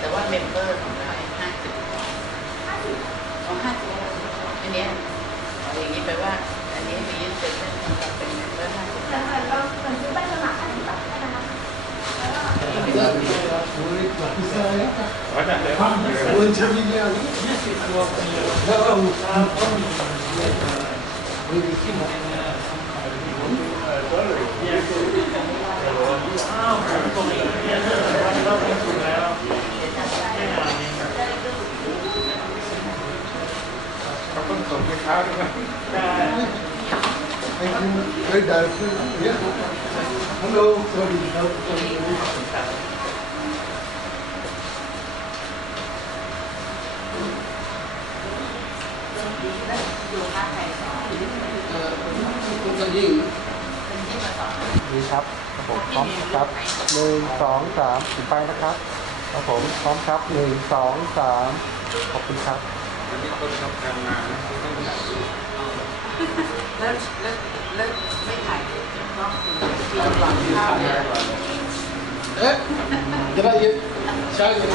แต่ว่าเมมเบอร์ของเรา50อันนี้อย่างนี้แปลว่าอันนี้มียื่นเซ็นกับเป็นเมมเบอร์50แต่เราเหมือนซื้อใบสมัคร50 บาทใช่ไหมคะดีครับผมพร้อมครับ1 2 3ถึงไปนะครับครับผมพร้อมครับ1 2 3ขอบคุณครับแล้วไม่ถ่ายก็คือหลังข้าวเนี่ยจะได้ยินใช่ไหม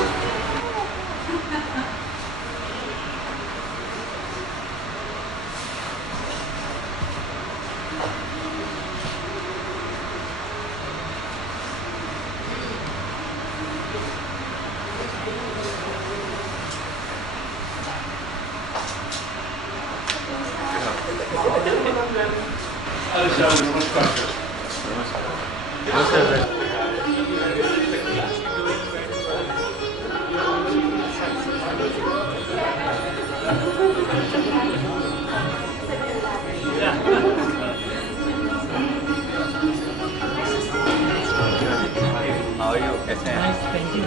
How are you? कैसे हैं? Nice, thank you.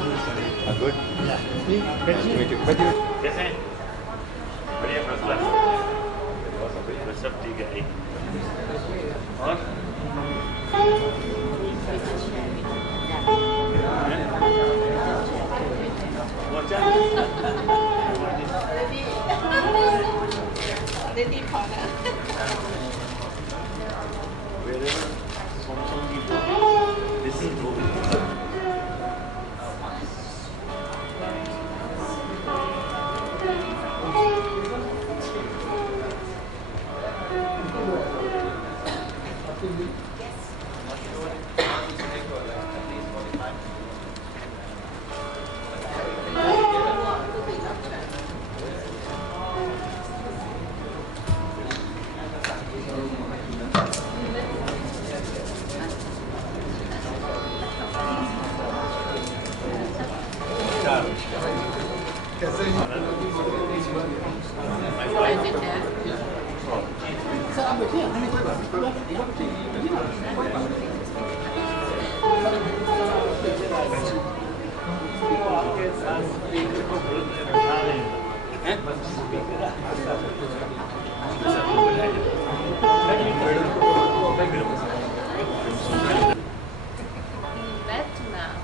Good. Yeah. Nice to meet you. कैसे हैं? बढ़िया फर्स्ट क्लास सब ठीक है औरได้ดีพอนะ This is So I'm here. Vietnam,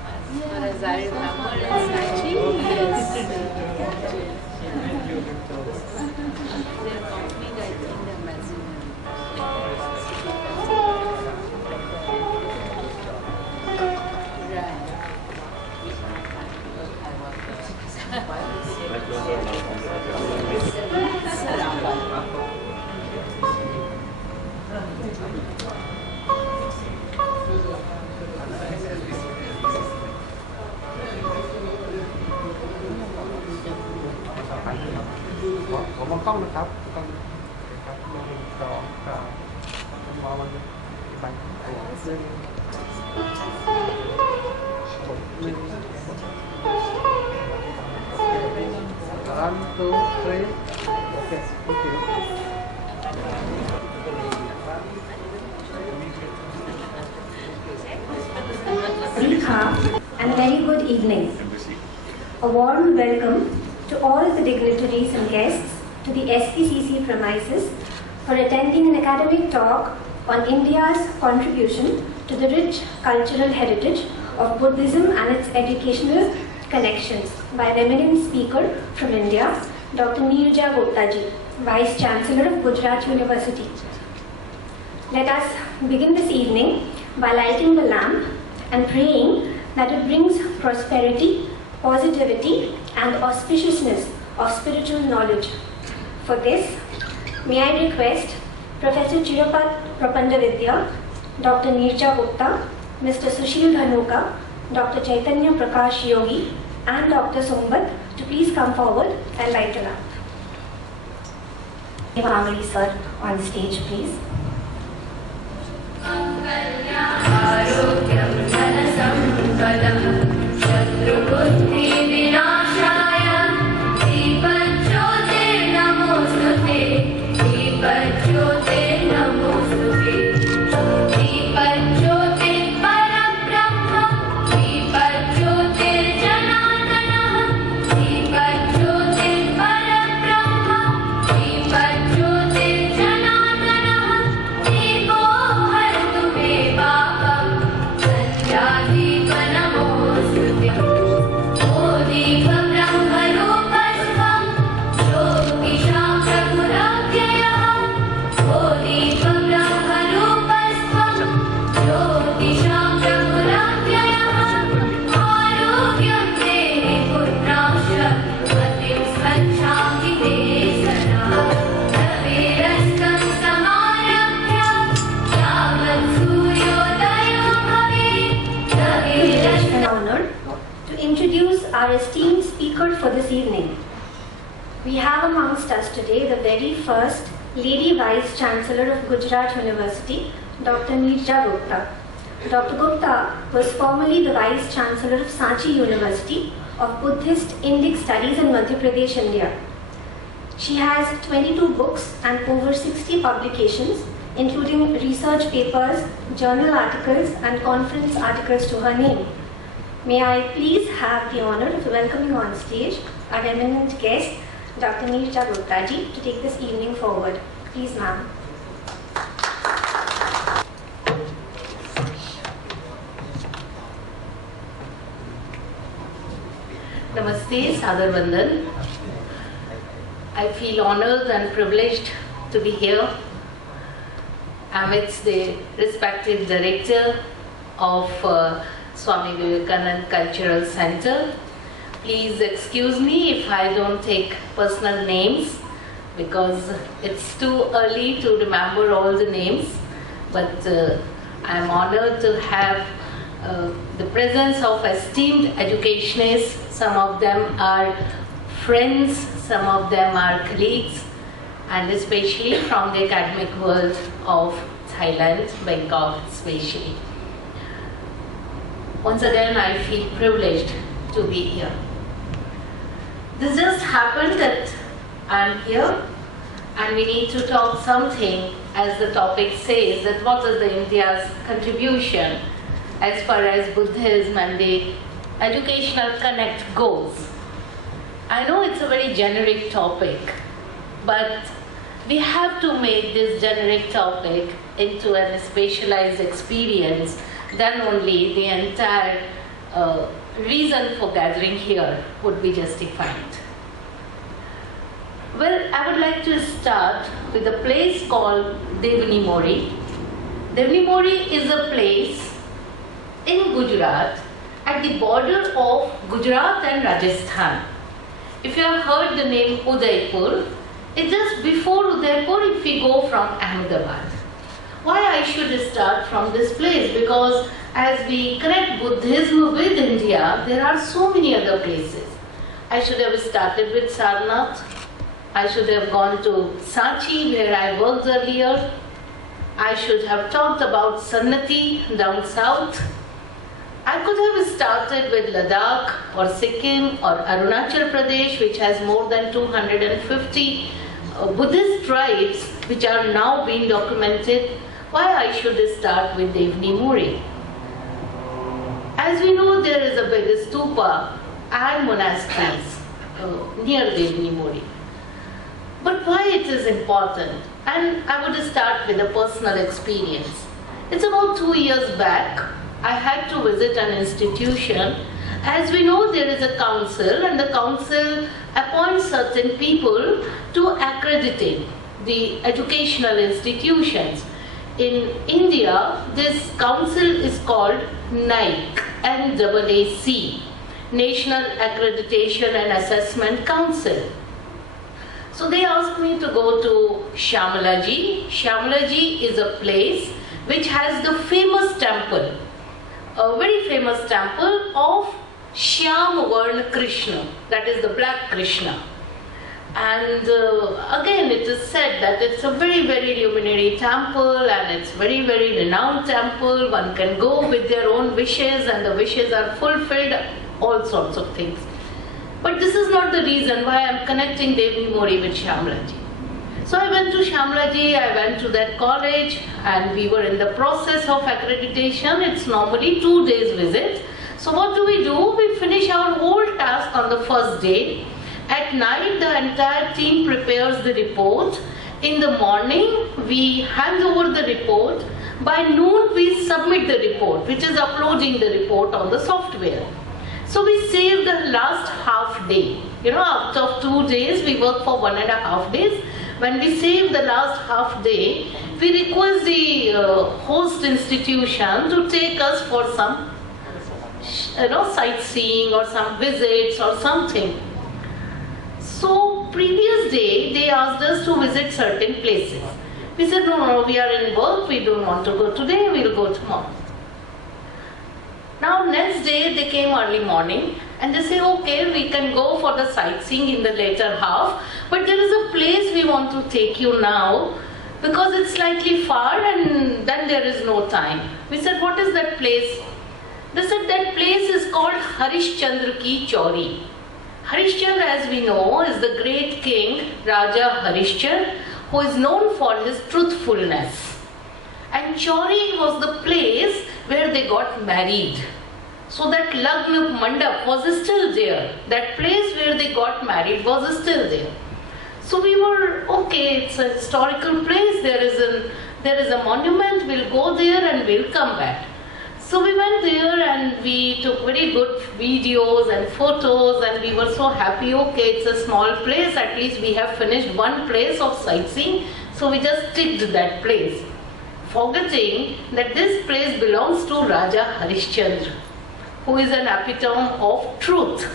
as far as I remember, it's actually yes. They're complete, I think, the Amazon.ผมมองกล้องนะครับกล้องครับ1 2 3มองมันไปซึ่งผม1 1 2 3 okay thank you Sikha and very good evening. A warm welcome to all the dignitaries and guests to the SPCC premises for attending an academic talk on India's contribution to the rich cultural heritage of Buddhism and its educational connections by an eminent speaker from India, Dr. Neerja Gupta ji, Vice Chancellor of Gujarat University. Let us begin this evening by lighting the lamp and praying that it brings prosperity, positivity and auspiciousness of spiritual knowledge. For this, may I request Professor Chirupat Prapandavidya, Dr. Neerja Gupta, Mr. Sushil Dhanuka, Dr. Chaitanya Prakash Yogi and Dr. Sombat to please come forward and light the lamp. Family sir on stage please. आरोग्यं धनसम्पदं शत्रुबुद्धिविनाशाय दीपज्योतिर्नमोऽस्तुते दीपज्योतिर्नमोऽस्तुते दीपज्योतिर्परब्रह्म दीपज्योतिर्जनार्दनः दीपज्योतिर्परब्रह्म दीपज्योतिर्जनार्दनः दीपो हरतु मे पापं सत्यादीपनमोऽस्तुते ओ दीपब्रह्मरूपस्त्वं ज्योतिषां प्रभुरव्ययः ओ दीपब्रह्मरूपस्त्वं ज्योतिषां प्रभुरव्ययः आरोग्यं देहि पुत्रांश मतिं स्मच्छामि ते सदा रविरस्तं समारभ्य यावत् सूर्योदयो भवेत् रविरस्तं An honor to introduce our esteemed speaker for this evening. We have amongst us today the very first Lady Vice Chancellor of Gujarat University, Dr. Neerja Gupta. Dr. Gupta was formerly the Vice Chancellor of Sanchi University of Buddhist Indic Studies in Madhya Pradesh, India. She has 22 books and over 60 publications, including research papers, journal articles and conference articles to her name. May I please have the honor of welcoming on stage our eminent guest, Dr. Neerja Gupta ji, to take this evening forward. Please, ma'am. Namaste, Sadar Vandan. I feel honored and privileged to be here amidst the respective director of Swami Vivekananda Cultural Centre. Please excuse me if I don't take personal names because it's too early to remember all the names, but I'm honored to have the presence of esteemed educationists. Some of them are friends, some of them are colleagues, and especially from the academic world of Thailand, Bangkok especially. Once again, I feel privileged to be here. This just happened that I'm here and we need to talk something, as the topic says, that what is the India's contribution as far as Buddhism and the educational connect goes. I know it's a very generic topic, but we have to make this generic topic into a specialized experience. Then only the entire reason for gathering here would be justified. Well, I would like to start with a place called Devni Mori. Devni Mori is a place in Gujarat at the border of Gujarat and Rajasthan. If you have heard the name Udaipur, it's just before Udaipur if we go from Ahmedabad. Why I should start from this place? Because as we connect Buddhism with India, there are so many other places. I should have started with Sarnath. I should have gone to Sanchi where I worked earlier. I should have talked about Sannati down south. I could have started with Ladakh or Sikkim or Arunachal Pradesh, which has more than 250 Buddhist tribes which are now being documented. Why I should start with Devni Mori? As we know, there is a big stupa and monasteries near Devni Mori. But why it is important? And I would start with a personal experience. It's about 2 years back, I had to visit an institution. As we know, there is a council, and the council appoints certain people to accredit the educational institutions. In India, this council is called NAAC, NAAC, National Accreditation and Assessment Council. So they asked me to go to Shamalaji. Shamalaji is a place which has the famous temple, a very famous temple of Shyam Varna Krishna, that is the black Krishna. And again it is said that it's a very, very luminary temple and it's very, very renowned temple. One can go with their own wishes and the wishes are fulfilled, all sorts of things. But this is not the reason why I am connecting Devni Mori with Shamalaji. So I went to Shamalaji, I went to that college and we were in the process of accreditation. It's normally 2 days visit. So what do? We finish our whole task on the first day. At night, the entire team prepares the report. In the morning, we hand over the report. By noon, we submit the report, which is uploading the report on the software. So we save the last half day. Out of 2 days, we work for 1.5 days. When we save the last half day, we request the host institution to take us for some sightseeing or some visits or something. So previous day they asked us to visit certain places. We said no, we are in work, we don't want to go today, we'll go tomorrow. Now next day they came early morning and they say okay, we can go for the sightseeing in the later half, but there is a place we want to take you now because it's slightly far and then there is no time. We said what is that place? They said that place is called Harishchandra Ki Chauri. Harishchandra, as we know, is the great king Raja Harishchandra, who is known for his truthfulness. And Chauri was the place where they got married. So that Lagna Mandap was still there. That place where they got married was still there. So we were, okay, it's a historical place, there is a monument, we'll go there and we'll come back. So we went there and we took very good videos and photos and we were so happy, okay, it's a small place, at least we have finished one place of sightseeing, so we just ticked that place, forgetting that this place belongs to Raja Harishchandra, who is an epitome of truth.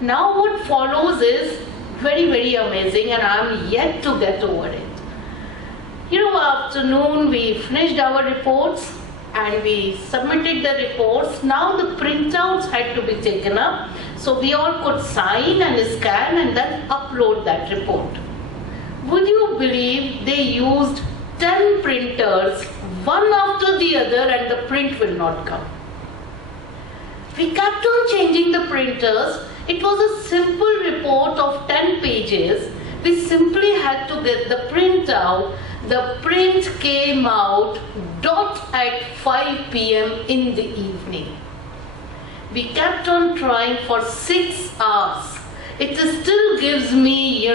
Now what follows is very, very amazing and I am yet to get over it. Afternoon we finished our reports and we submitted the reports. Now the printouts had to be taken up so we all could sign and scan and then upload that report. Would you believe they used 10 printers, one after the other, and the print will not come? We kept on changing the printers. It was a simple report of 10 pages. We simply had to get the print out. The print came out at 5 p.m. in the evening. We kept on trying for 6 hours. it still gives me,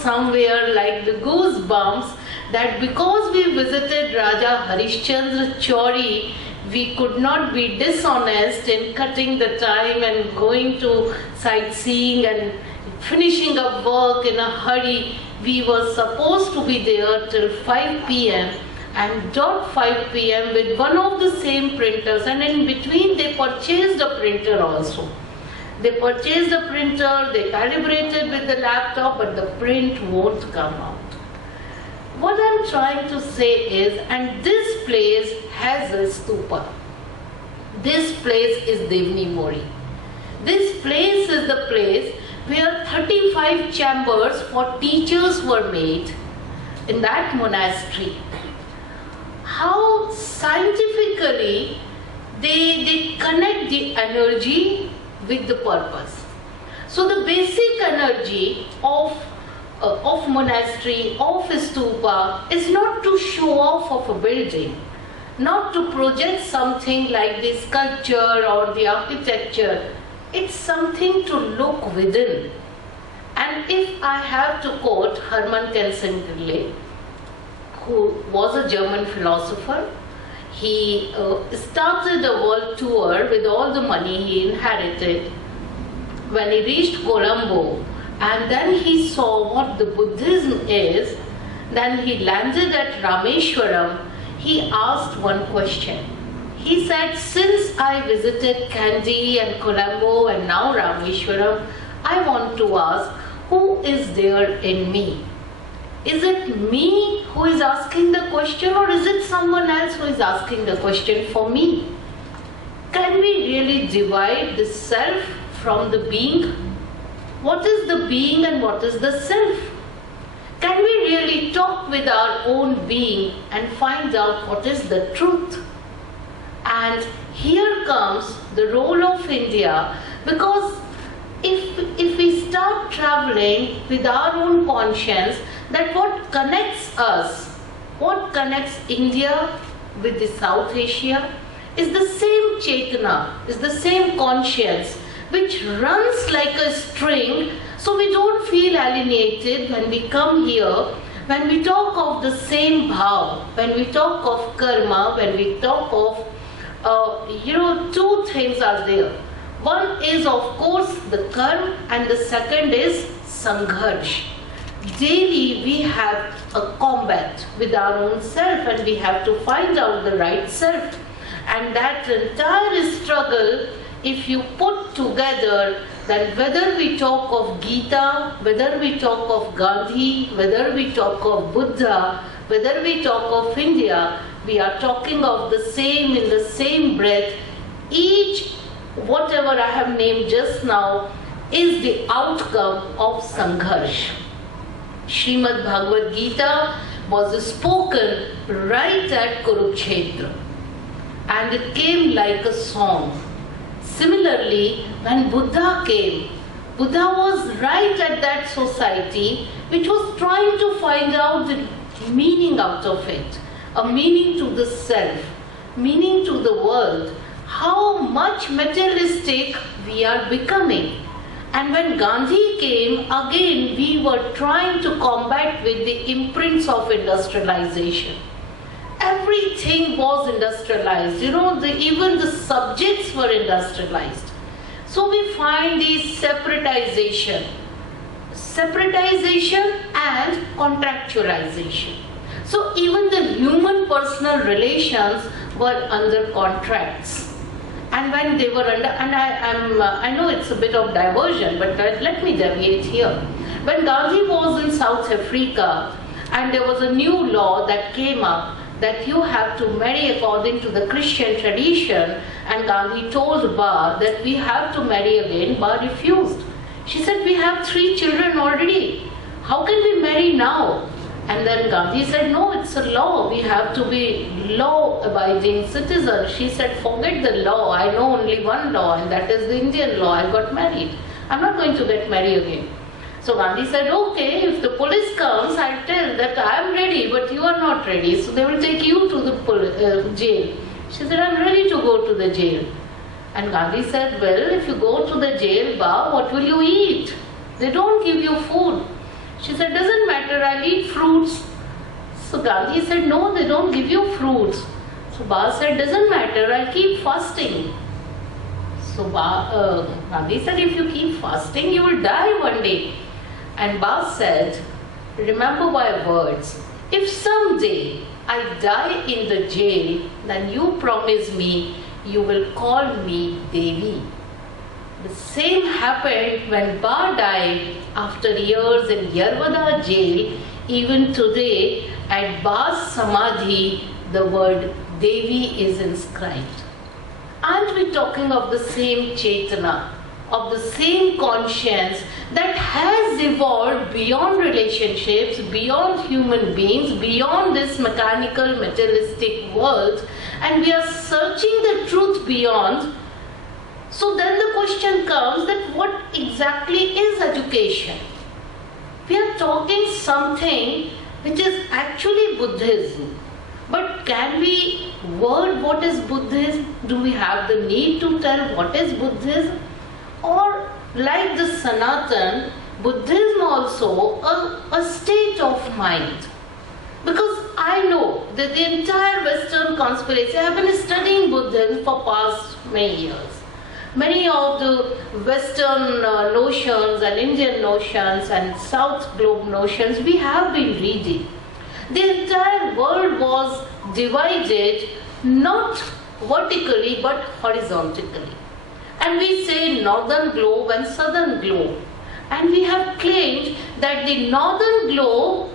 somewhere like the goosebumps that because we visited Raja Harishchandra Chauri, we could not be dishonest in cutting the time and going to sightseeing and finishing up work in a hurry. We were supposed to be there till 5 p.m. and dot 5 p.m. with one of the same printers, and in between they purchased a printer also. They purchased a printer, they calibrated with the laptop, but the print won't come out. What I'm trying to say is, and this place has a stupa. This place is Devni Mori. This place is the place where 35 chambers for teachers were made in that monastery. How scientifically they connect the energy with the purpose. So the basic energy of monastery, of stupa, is not to show off of a building, not to project something like the sculpture or the architecture. It's something to look within. And if I have to quote Hermann Kelsengerle, who was a German philosopher, he started a world tour with all the money he inherited. When he reached Colombo, and then he saw what the Buddhism is, then he landed at Rameshwaram. He asked one question. He said, since I visited Kandy and Colombo and now Rameshwaram, I want to ask, who is there in me? Is it me who is asking the question, or is it someone else who is asking the question for me? Can we really divide the self from the being? What is the being and what is the self? Can we really talk with our own being and find out what is the truth? And here comes the role of India, because if we start traveling with our own conscience, that what connects us, what connects India with the South Asia, is the same Chetana, is the same conscience, which runs like a string, so we don't feel alienated when we come here, when we talk of the same bhav, when we talk of karma, when we talk of, two things are there. One is, of course, the karma, and the second is sangharsh. Daily we have a combat with our own self, and we have to find out the right self. And that entire struggle, if you put together, then whether we talk of Gita, whether we talk of Gandhi, whether we talk of Buddha, whether we talk of India, we are talking of the same in the same breath. Each, whatever I have named just now, is the outcome of Sangharsh. Srimad Bhagavad Gita was spoken right at Kurukshetra, and it came like a song. Similarly, when Buddha came, Buddha was right at that society which was trying to find out the meaning out of it, a meaning to the self, meaning to the world, how much materialistic we are becoming. And when Gandhi came, again we were trying to combat with the imprints of industrialization. Everything was industrialized, even the subjects were industrialized. So we find the separatization and contractualization. So even the human personal relations were under contracts. And when they were under, and I know it's a bit of diversion, but let me deviate here. When Gandhi was in South Africa, and there was a new law that came up that you have to marry according to the Christian tradition, and Gandhi told Ba that we have to marry again. Ba refused. She said, we have 3 children already. How can we marry now? And then Gandhi said, no, it's a law. We have to be law-abiding citizens. She said, forget the law. I know only one law, and that is the Indian law. I got married. I'm not going to get married again. So Gandhi said, okay, if the police comes, I'll tell that I am ready, but you are not ready. So they will take you to the jail. She said, I'm ready to go to the jail. And Gandhi said, well, if you go to the jail, Ba, what will you eat? They don't give you food. She said, doesn't matter, I'll eat fruits. So Gandhi said, no, they don't give you fruits. So Ba said, doesn't matter, I'll keep fasting. So Gandhi said, if you keep fasting, you will die one day. And Ba said, remember my words, if someday I die in the jail, then you promise me you will call me Devi. The same happened when Ba died after years in Yarwada jail. Even today at Ba's Samadhi, the word Devi is inscribed. Aren't we talking of the same Chaitana, of the same conscience that has evolved beyond relationships, beyond human beings, beyond this mechanical, materialistic world, and we are searching the truth beyond? So then the question comes that what exactly is education? We are talking something which is actually Buddhism. But can we word what is Buddhism? Do we have the need to tell what is Buddhism? Or like the Sanatan, Buddhism also a state of mind? Because I know that the entire Western conspiracy, I have been studying Buddhism for past many years. Many of the Western notions and Indian notions and South Globe notions we have been reading. The entire world was divided not vertically but horizontally. And we say Northern Globe and Southern Globe. And we have claimed that the Northern Globe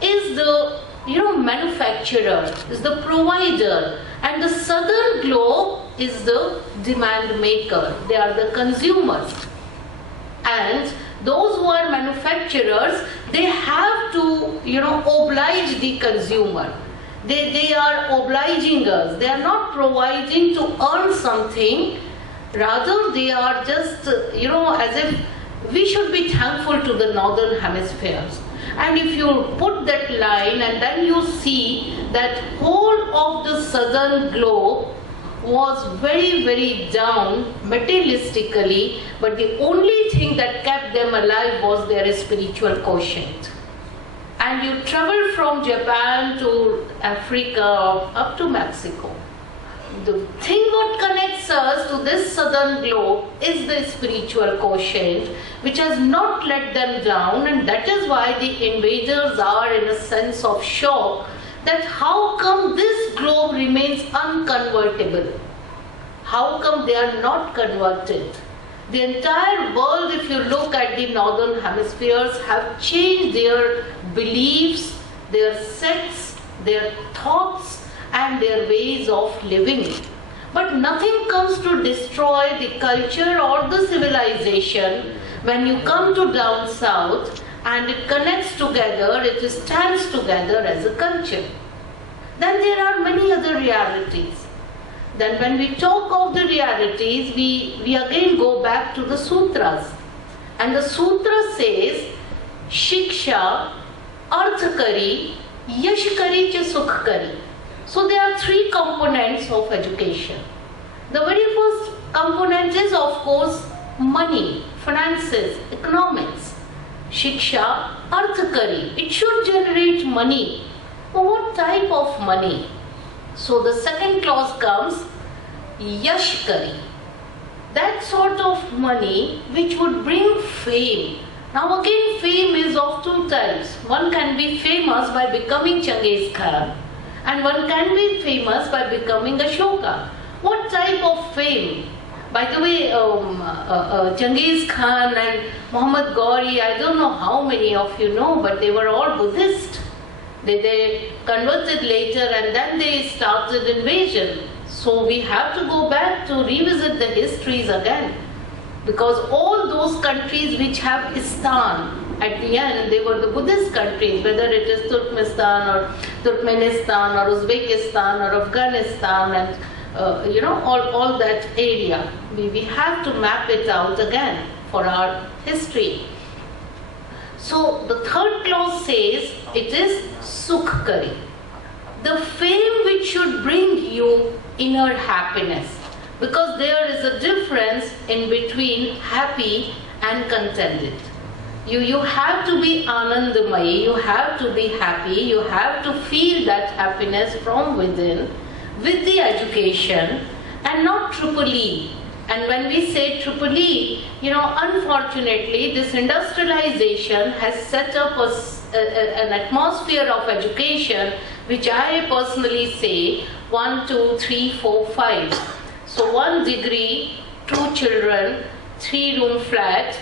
is the manufacturer, is the provider, and the Southern Globe is the demand maker. They are the consumers. And those who are manufacturers, they have to, oblige the consumer. They are obliging us. They are not providing to earn something. Rather, they are just, as if we should be thankful to the northern hemispheres. And if you put that line and then you see that whole of the southern globe was very, very down materialistically, but the only thing that kept them alive was their spiritual quotient. And you travel from Japan to Africa up to Mexico. The thing what connects us to this southern globe is the spiritual quotient, which has not let them down, and that is why the invaders are in a sense of shock that how come this globe remains unconvertible? How come they are not converted? The entire world, if you look at the northern hemispheres, have changed their beliefs, their sects, their thoughts, and their ways of living. But nothing comes to destroy the culture or the civilization when you come to down south and it connects together, it stands together as a culture. Then there are many other realities. Then when we talk of the realities, we again go back to the sutras. And the sutra says, Shiksha, Arth Kari, Yash Kari, Cha Sukh Kari. So there are three components of education. The very first component is, of course, money, finances, economics. Shiksha, Arth Kari. It should generate money. But what type of money? So the second clause comes, Yash Kari. That sort of money which would bring fame. Now again, fame is of two types. One can be famous by becoming Genghis Khan, and one can be famous by becoming Ashoka. What type of fame? By the way, Genghis Khan and Muhammad Ghori, I don't know how many of you know, but they were all Buddhist. They converted later and then they started invasion. So we have to go back to revisit the histories again. Because all those countries which have Istan, at the end they were the Buddhist countries, whether it is Turkmenistan or Turkmenistan or Uzbekistan or Afghanistan and all that area. We have to map it out again for our history. So the third clause says it is Sukh Kari. The fame which should bring you inner happiness. Because there is a difference in between happy and contented. You have to be anandamayi, you have to be happy, you have to feel that happiness from within with the education and not triple E. And when we say triple E, unfortunately this industrialization has set up an atmosphere of education which I personally say 1, 2, 3, 4, 5. So 1 degree, 2 children, 3-room flat,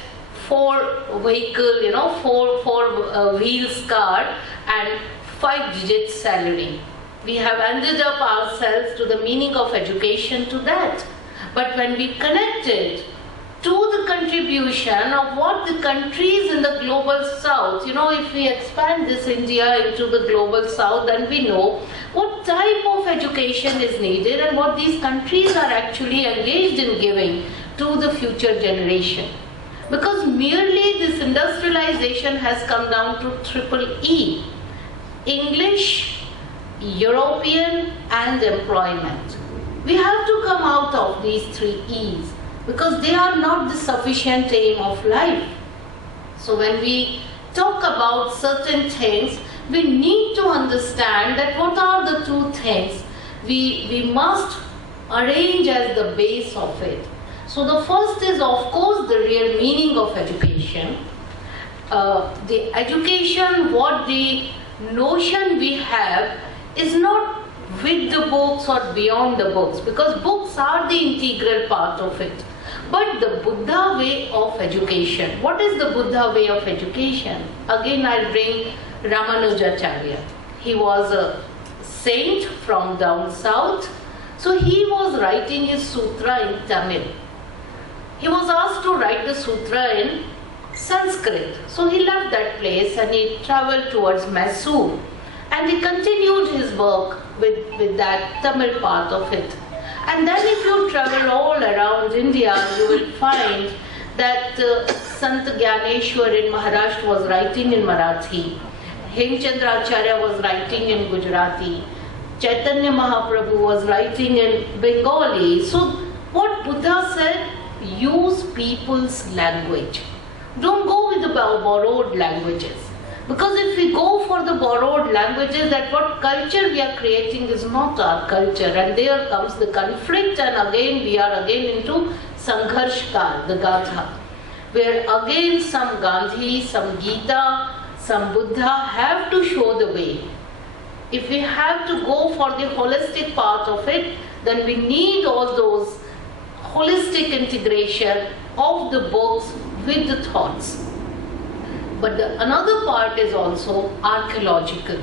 4 vehicle, 4 wheels car and 5-digit salary. We have ended up ourselves to the meaning of education to that. But when we connect it to the contribution of what the countries in the global south, if we expand this India into the global south, then we know what type of education is needed and what these countries are actually engaged in giving to the future generation. Because merely this industrialization has come down to triple E: English, European and employment. We have to come out of these 3 E's because they are not the sufficient aim of life. So when we talk about certain things, we need to understand that what are the 2 things we must arrange as the base of it. So the first is of course the real meaning of education. The education, what the notion we have is not with the books or beyond the books, because books are the integral part of it. But the Buddha way of education. What is the Buddha way of education? Again I'll bring Ramanujacharya. He was a saint from down south. So he was writing his sutra in Tamil. He was asked to write the sutra in Sanskrit. So he left that place and he traveled towards Mysore. And he continued his work with that Tamil part of it. And then if you travel all around India, you will find that Sant Gyaneshwar in Maharashtra was writing in Marathi. Hemchandracharya was writing in Gujarati. Chaitanya Mahaprabhu was writing in Bengali. So what Buddha said, use people's language. Don't go with the borrowed languages. Because if we go for the borrowed languages, that what culture we are creating is not our culture. And there comes the conflict, and again we are into Sangharshkar, the Gatha, where again some Gandhi, some Gita, some Buddha have to show the way. If we have to go for the holistic part of it, then we need all those holistic integration of the books with the thoughts. But another part is also archaeological.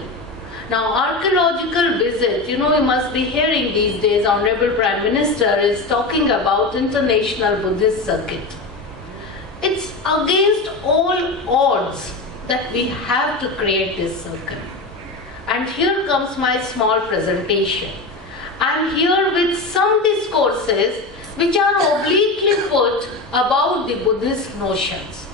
Now archaeological visit, you must be hearing these days, Honorable Prime Minister is talking about International Buddhist Circuit. It's against all odds that we have to create this circle. And here comes my small presentation. I'm here with some discourses which are obliquely put about the Buddhist notions.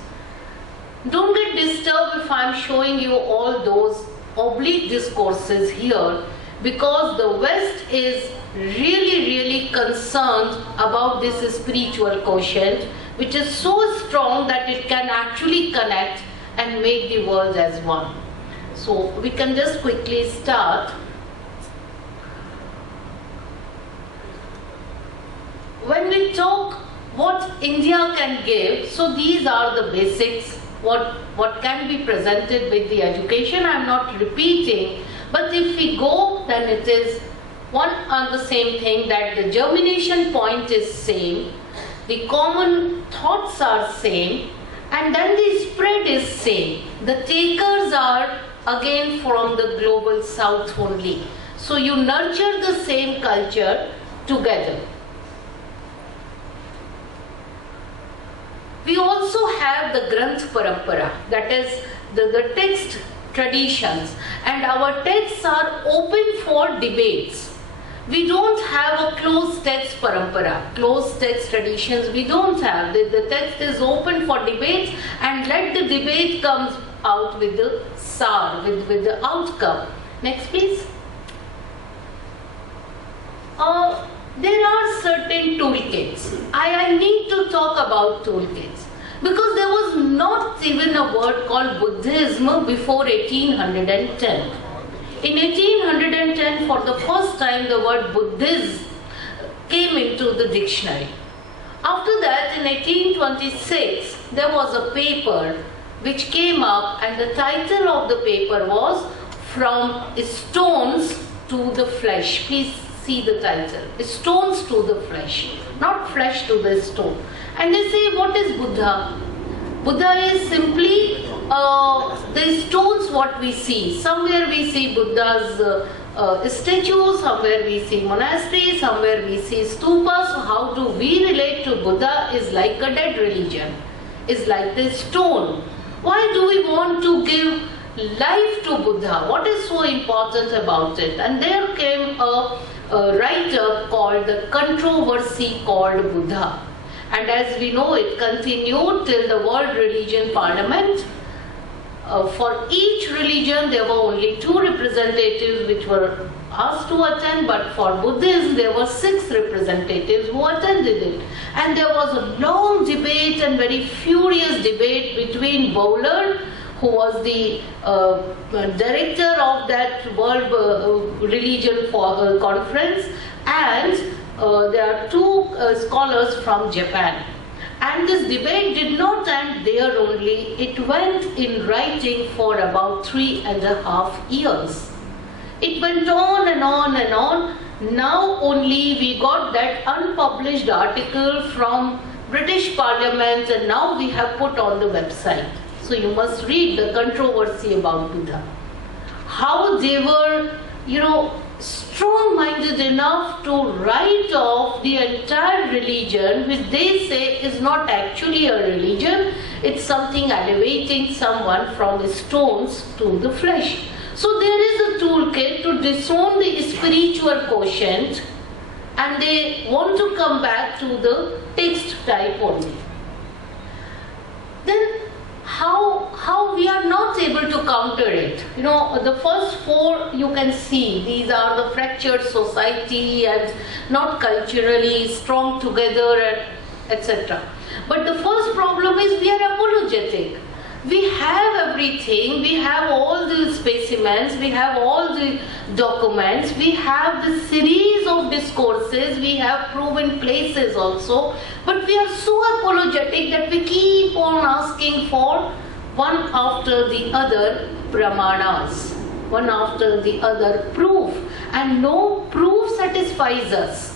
Don't get disturbed if I'm showing you all those oblique discourses here, because the West is really concerned about this spiritual quotient, which is so strong that it can actually connect and make the world as one. So we can just quickly start. When we talk what India can give, so these are the basics, what can be presented with the education. I'm not repeating, but if we go, then it is one and the same thing, that the germination point is same, the common thoughts are same, and then the spread is same. The takers are again from the global south only. So you nurture the same culture together. We also have the Granth Parampara, that is the text traditions, and our texts are open for debates. We don't have a closed text parampara, closed text traditions we don't have. The text is open for debates, and let the debate comes out with the sar, with the outcome. Next please. There are certain toolkits. I need to talk about toolkits. because there was not even a word called Buddhism before 1810. In 1810, for the first time, the word Buddhism came into the dictionary. After that, in 1826, there was a paper which came up, and the title of the paper was From Stones to the Flesh. Please see the title. Stones to the flesh, not flesh to the stone. And they say, what is Buddha? Buddha is simply the stones what we see. Somewhere we see Buddha's statue, somewhere we see monasteries, somewhere we see stupas. So how do we relate to Buddha is like a dead religion, is like the stone. Why do we want to give life to Buddha? What is so important about it? And there came a writer called the controversy called Buddha. And as we know, it continued till the World Religion Parliament. For each religion, there were only 2 representatives which were asked to attend, but for Buddhism, there were 6 representatives who attended it. And there was a long debate and very furious debate between Bowler, who was the director of that World Religion Conference, and there are 2 scholars from Japan. And this debate did not end there only. It went in writing for about 3.5 years. It went on and on and on. Now only we got that unpublished article from British Parliament, and now we have put on the website. So you must read the controversy about Buddha. How they were, strong-minded enough to write off the entire religion, which they say is not actually a religion, it's something elevating someone from stones to the flesh. So there is a toolkit to disown the spiritual quotient, and they want to come back to the text type only. Then how we are not able to counter it? The first 4 you can see, these are the fractured society and not culturally strong together, and etc. But the first problem is we are apologetic. We have everything, we have all the specimens, we have all the documents, we have the series of discourses, we have proven places also, but we are so apologetic that we keep on asking for one after the other pramanas, one after the other proof, and no proof satisfies us.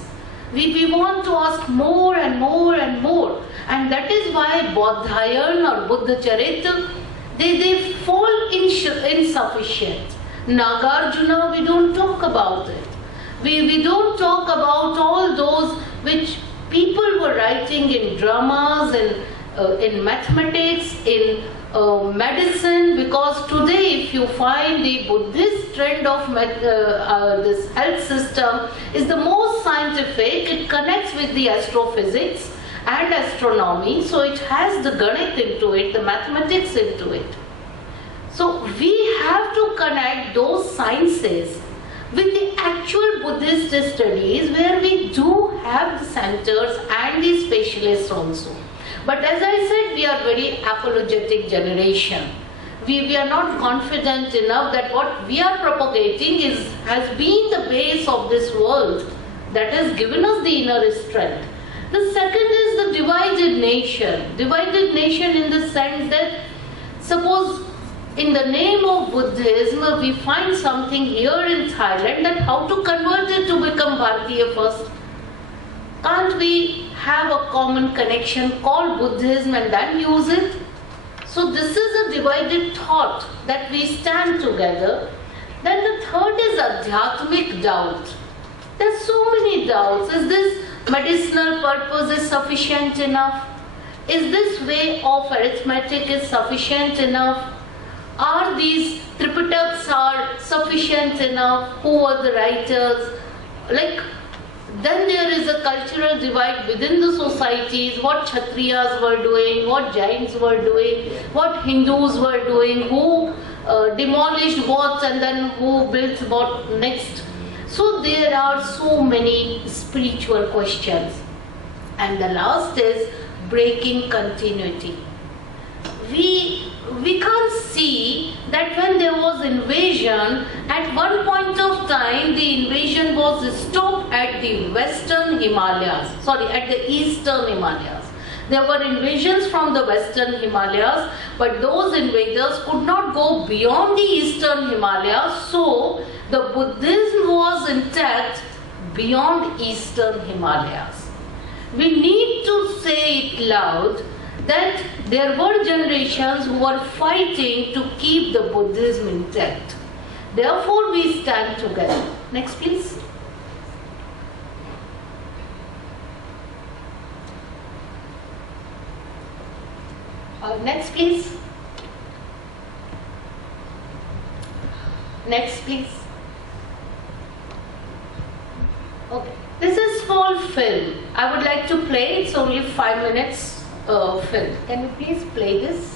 We want to ask more and more and more, and that is why Bodhayan or Buddha Charita, they fall insufficient. Nagarjuna, we don't talk about it. We don't talk about all those which people were writing in dramas, in mathematics, in medicine, because today if you find the Buddhist trend of this health system is the most scientific, it connects with the astrophysics and astronomy, so it has the Ganit into it, the mathematics into it. So we have to connect those sciences with the actual Buddhist studies, where we do have the centers and the specialists also. But as I said, we are very apologetic generation. We are not confident enough that what we are propagating has been the base of this world that has given us the inner strength. The second is the divided nation. Divided nation in the sense that, suppose in the name of Buddhism we find something here in Thailand, that how to convert it to become Bharatiya first. Can't we have a common connection called Buddhism and then use it? So this is a divided thought, that we stand together. Then the third is Adhyatmic doubt. There are so many doubts. Is this medicinal purpose is sufficient enough? Is this way of arithmetic is sufficient enough? Are these Tripitaks are sufficient enough? Who are the writers? Then there is a cultural divide within the societies, what Kshatriyas were doing, what Jains were doing, what Hindus were doing, who demolished what and then who built what next. So there are so many spiritual questions. And the last is breaking continuity. we can't see that when there was invasion, at one point of time the invasion was stopped at the western Himalayas, at the eastern Himalayas. There were invasions from the western Himalayas, but those invaders could not go beyond the eastern Himalayas, so the Buddhism was intact beyond eastern Himalayas. We need to say it loud that there were generations who were fighting to keep the Buddhism intact. Therefore, we stand together. Next, please. Next, please. Next, please. Okay. This is small film. I would like to play. It's only 5 minutes film. Can you please play this?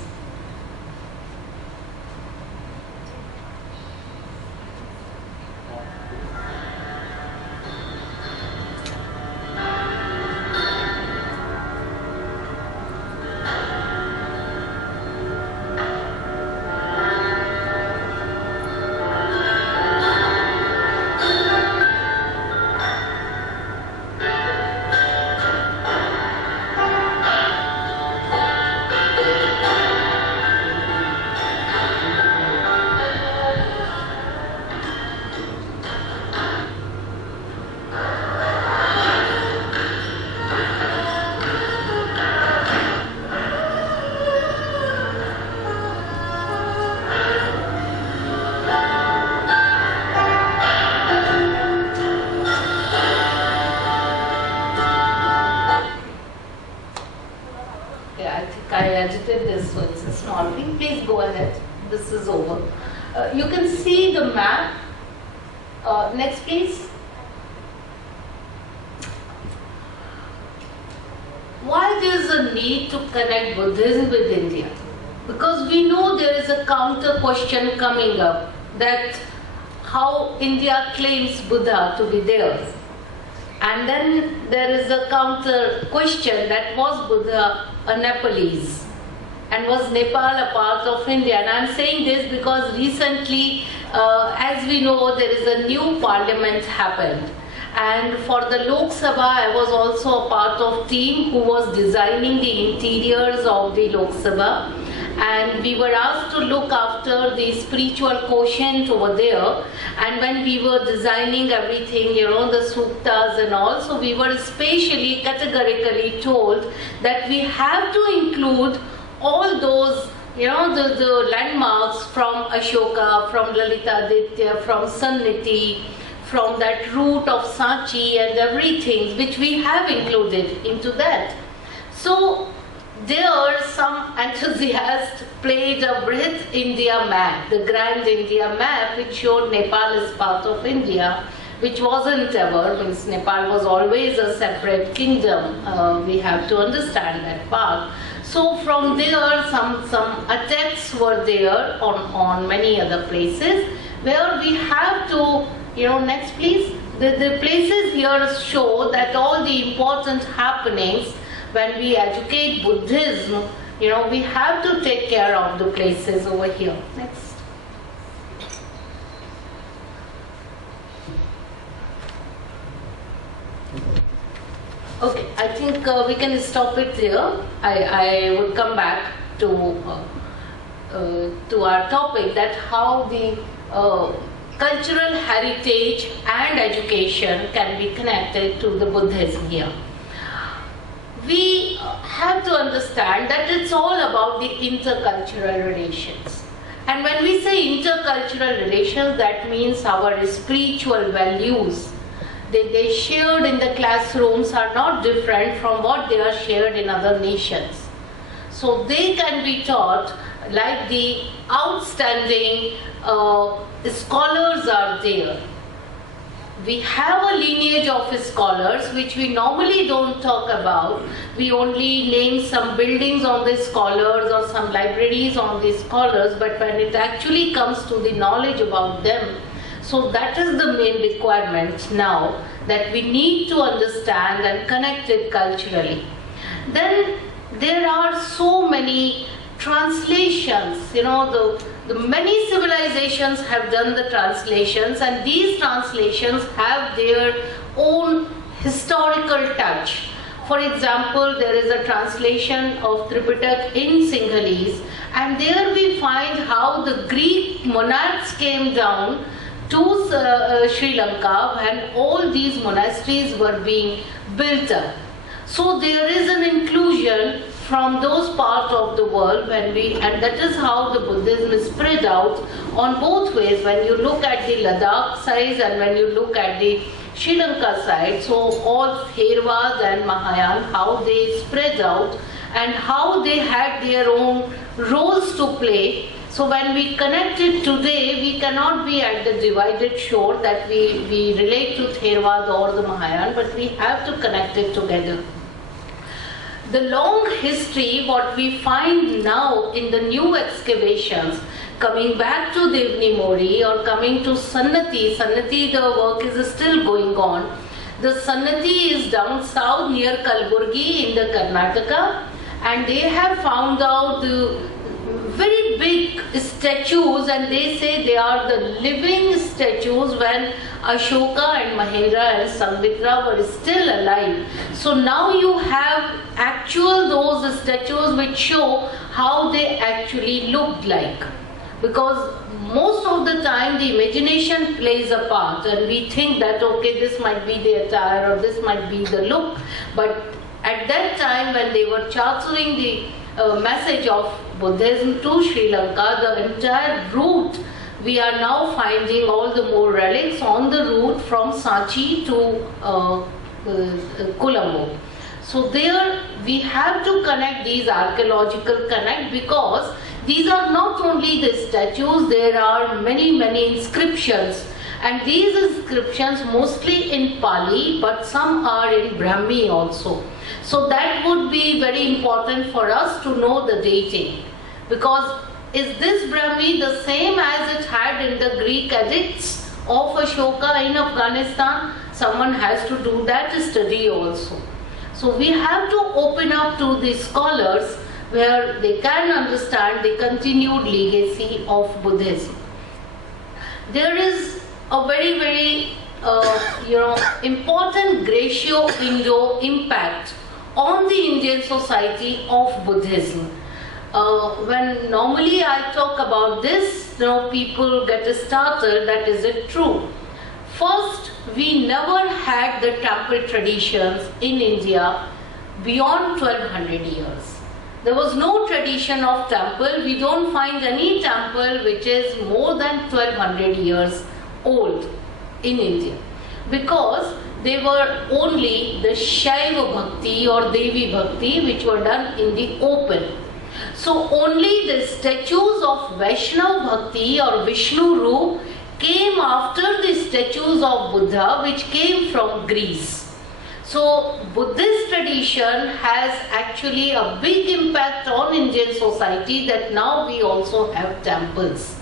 This, so it's a small thing. Please go ahead. This is over. You can see the map. Next, please. Why there is a need to connect Buddhism with India? Because we know there is a counter question coming up, that how India claims Buddha to be theirs. And then there is a counter question, that was Buddha a Nepalese? And was Nepal a part of India? And I am saying this because recently, as we know, there is a new parliament happened. And for the Lok Sabha, I was also a part of team who was designing the interiors of the Lok Sabha. And we were asked to look after the spiritual quotient over there. And when we were designing everything, the suktas and all, so we were especially categorically told that we have to include all those, the landmarks from Ashoka, from Lalitaditya, from Sanniti, from that route of Sanchi and everything, which we have included into that. So there some enthusiast played a Brit India map, the Grand India map, which showed Nepal as part of India, which wasn't ever, means Nepal was always a separate kingdom. We have to understand that part. So from there, some attacks were there on many other places, where we have to, next please, the places here show that all the important happenings when we educate Buddhism, we have to take care of the places over here. Next. Okay, I think we can stop it here. I would come back to our topic, that how the cultural heritage and education can be connected to the Buddhism here. We have to understand that it's all about the intercultural relations. And when we say intercultural relations, that means our spiritual values they shared in the classrooms are not different from what they are shared in other nations. So they can be taught, like the outstanding scholars are there. We have a lineage of scholars which we normally don't talk about. We only name some buildings on the scholars or some libraries on the scholars, but when it actually comes to the knowledge about them, so that is the main requirement now, that we need to understand and connect it culturally. Then there are so many translations, the many civilizations have done the translations, and these translations have their own historical touch. For example, there is a translation of Tripitak in Sinhalese, and there we find how the Greek monarchs came down to Sri Lanka when all these monasteries were being built up. So there is an inclusion from those parts of the world and that is how the Buddhism is spread out on both ways. When you look at the Ladakh side and when you look at the Sri Lanka side, so all Theravada and Mahayana, how they spread out and how they had their own roles to play. So when we connect it today, we cannot be at the divided shore that we relate to Theravada or the Mahayana, but we have to connect it together. The long history, what we find now in the new excavations, coming back to Devni Mori or coming to Sannati, the work is still going on. The Sannati is down south near Kalburgi in the Karnataka, and they have found out the very big statues, and they say they are the living statues when Ashoka and Mahendra and Sambhitra were still alive. So now you have those statues which show how they actually looked like. Because most of the time the imagination plays a part and we think that okay, this might be the attire or this might be the look. But at that time when they were channeling the message of Buddhism to Sri Lanka, the entire route, we are now finding all the more relics on the route from Sanchi to Colombo. So there we have to connect these archaeological connect, because these are not only the statues, there are many inscriptions, and these inscriptions mostly in Pali, but some are in Brahmi also. So that would be very important for us to know the dating, because is this Brahmi the same as it had in the Greek edicts of Ashoka in Afghanistan? Someone has to do that study also. So we have to open up to the scholars where they can understand the continued legacy of Buddhism. There is a very important Gracio-Indo impact on the Indian society of Buddhism. When normally I talk about this, people get started that is it true. First, we never had the temple traditions in India beyond 1200 years. There was no tradition of temple. We don't find any temple which is more than 1200 years old in India, because they were only the Shaiva Bhakti or Devi Bhakti which were done in the open. So only the statues of Vaishnava Bhakti or Vishnu Roop came after the statues of Buddha, which came from Greece. So Buddhist tradition has actually a big impact on Indian society, that now we also have temples.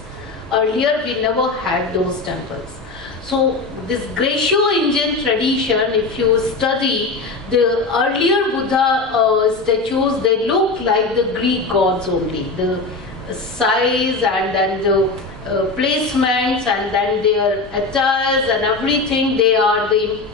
Earlier we never had those temples. So this Gracio-Indian tradition, if you study the earlier Buddha statues, they look like the Greek gods only. The size and then the placements and then their attires and everything, they are the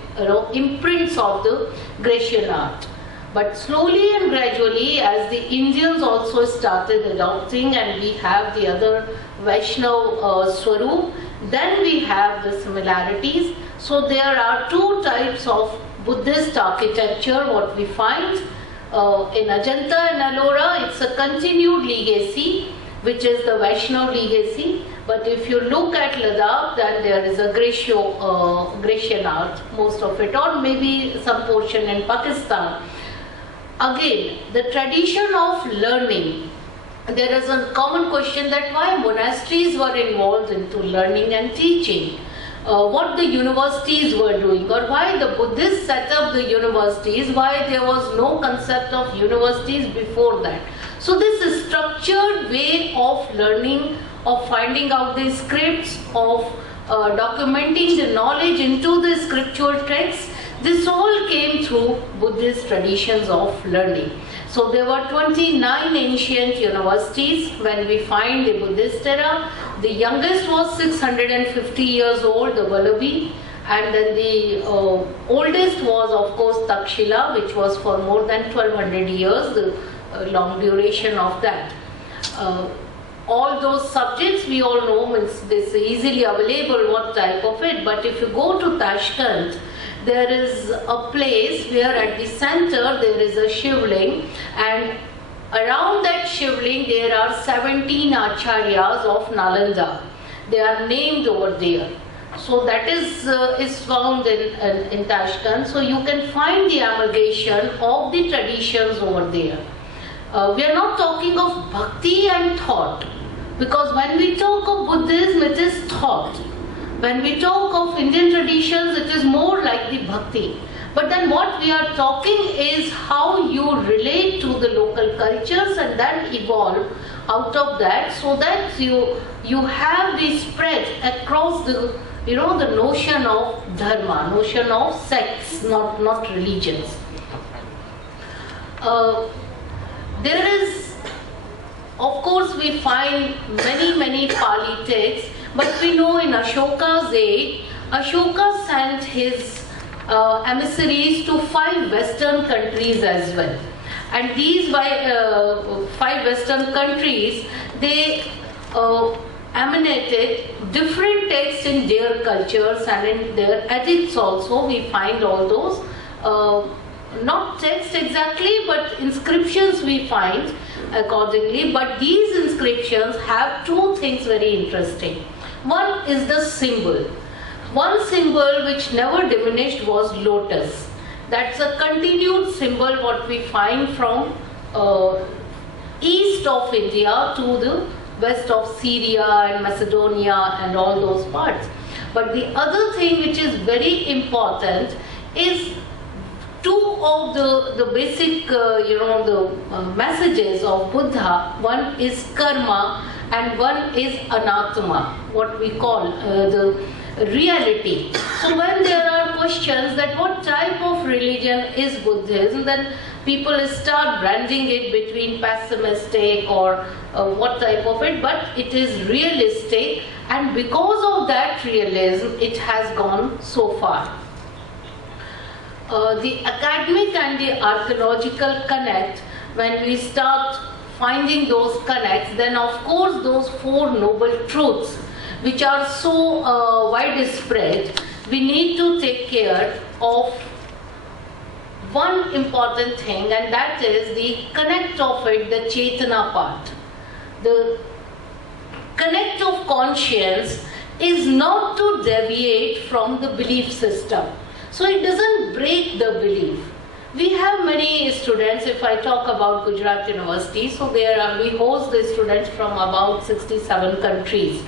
imprints of the Grecian art. But slowly and gradually, as the Indians also started adopting, and we have the other Vaishnava Swarup, then we have the similarities. So there are two types of Buddhist architecture what we find. In Ajanta and Ellora, it's a continued legacy, which is the Vaishnava legacy. But if you look at Ladakh, then there is a Grecian art, most of it, or maybe some portion in Pakistan. Again, the tradition of learning. There is a common question that why monasteries were involved into learning and teaching, what the universities were doing, or why the Buddhists set up the universities, why there was no concept of universities before that. So this structured way of learning, of finding out the scripts, of documenting the knowledge into the scriptural texts, this all came through Buddhist traditions of learning. So there were 29 ancient universities when we find the Buddhist era. The youngest was 650 years old, the Vallabhi, and then the oldest was of course Takshila, which was for more than 1200 years, the long duration of that. All those subjects we all know, it's easily available what type of it, but if you go to Tashkent, there is a place where at the center there is a Shivling, and around that Shivling there are 17 Acharyas of Nalanda. They are named over there. So that is found in Tashkent. So you can find the amalgamation of the traditions over there. We are not talking of bhakti and thought, because when we talk of Buddhism, it is thought. When we talk of Indian traditions, it is more like the bhakti. But then what we are talking is how you relate to the local cultures and then evolve out of that, so that you have the spread across the the notion of dharma, notion of sects, not religions. There is, of course, we find many Pali texts, but we know in Ashoka's age, Ashoka sent his emissaries to 5 Western countries as well. And these 5 Western countries, they emanated different texts in their cultures and in their edicts also. We find all those, not text exactly, but inscriptions we find accordingly. But these inscriptions have 2 things very interesting. One is the symbol. One symbol which never diminished was lotus. That's a continued symbol what we find from east of India to the west of Syria and Macedonia and all those parts. But the other thing which is very important is 2 of the basic messages of Buddha. One is karma and one is anatma, what we call the reality. So when there are questions that what type of religion is Buddhism, then people start branding it between pessimistic or what type of it, but it is realistic, and because of that realism it has gone so far. The academic and the archaeological connect, when we start finding those connects, then of course those 4 noble truths which are so widespread, we need to take care of one important thing, and that is the connect of it, the Chetana part. The connect of conscience is not to deviate from the belief system. So it doesn't break the belief. We have many students, if I talk about Gujarat University, so we host the students from about 67 countries.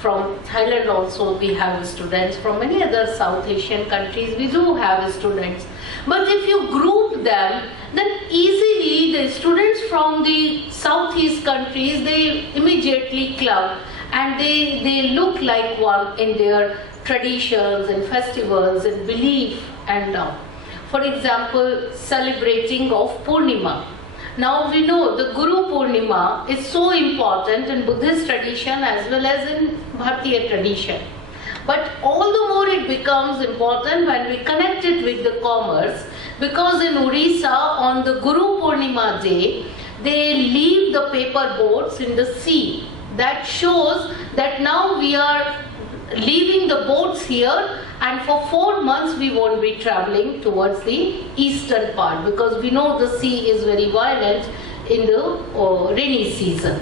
From Thailand also we have students, from many other South Asian countries we do have students. But if you group them, then easily the students from the Southeast countries, they immediately club and they look like one in their traditions and festivals and belief and for example, celebrating of Purnima. Now we know the Guru Purnima is so important in Buddhist tradition as well as in Bharatiya tradition. But all the more it becomes important when we connect it with the commerce, because in Orissa on the Guru Purnima day, they leave the paper boats in the sea. That shows that now we are leaving the boats here, and for 4 months we won't be traveling towards the eastern part, because we know the sea is very violent in the rainy season.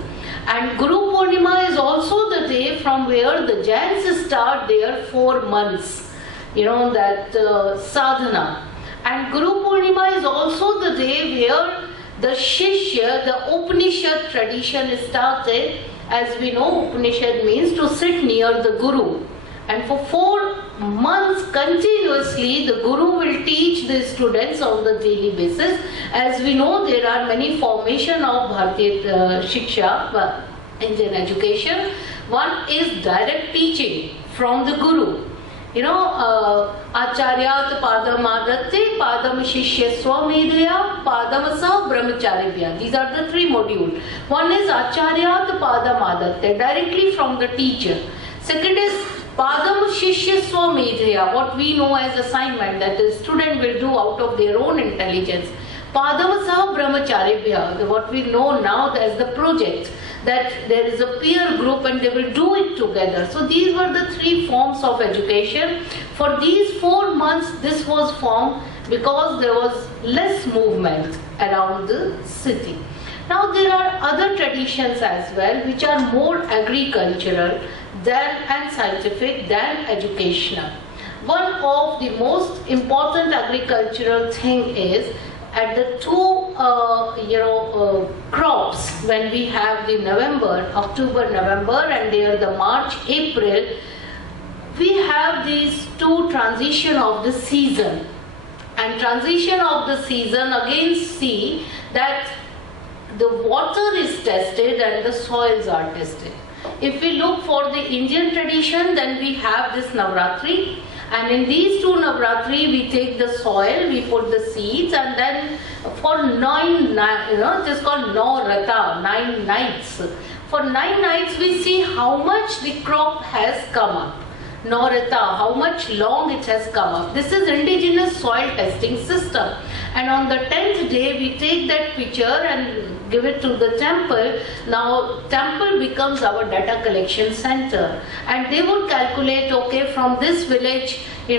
And Guru Purnima is also the day from where the Jains start their 4 months, that sadhana. And Guru Purnima is also the day where the Shishya, the Upanishad tradition started. As we know, Upanishad means to sit near the Guru. And for 4 months continuously, the Guru will teach the students on the daily basis. As we know, there are many formation of Bharatiya Shiksha, Indian education. One is direct teaching from the Guru. Acharyat padam adatte, padam shishya swamedhya, padam sa brahmacharibhya. These are the three modules. One is Acharyat padam adatte, directly from the teacher. Second is Padam Shishya Swamedhya, what we know as assignment that the student will do out of their own intelligence. Padam Saha Brahmacharibhya, what we know now as the project, that there is a peer group and they will do it together. So these were the three forms of education. For these 4 months this was formed because there was less movement around the city. Now there are other traditions as well which are more agricultural and scientific than educational. One of the most important agricultural thing is at the two crops, when we have the October, November, and there the March, April, we have these two transition of the season. And transition of the season again see that the water is tested and the soils are tested. If we look for the Indian tradition, then we have this Navratri, and in these two Navratri we take the soil, we put the seeds, and then for it is called Navrata, 9 nights. For 9 nights we see how much the crop has come up. Navrata, how much long it has come up. This is indigenous soil testing system. And on the 10th day we take that picture and give it to the temple. Now temple becomes our data collection center, and they would calculate, okay, from this village, the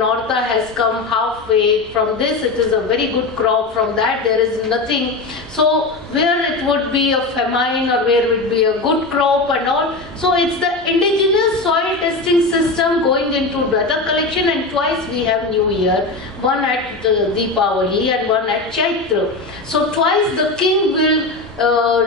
Northa has come halfway, from this it is a very good crop, from that there is nothing. So where it would be a famine or where it would be a good crop and all. So it's the indigenous soil testing system going into data collection, and twice we have New Year, one at Deepavali and one at Chaitra. So twice the king will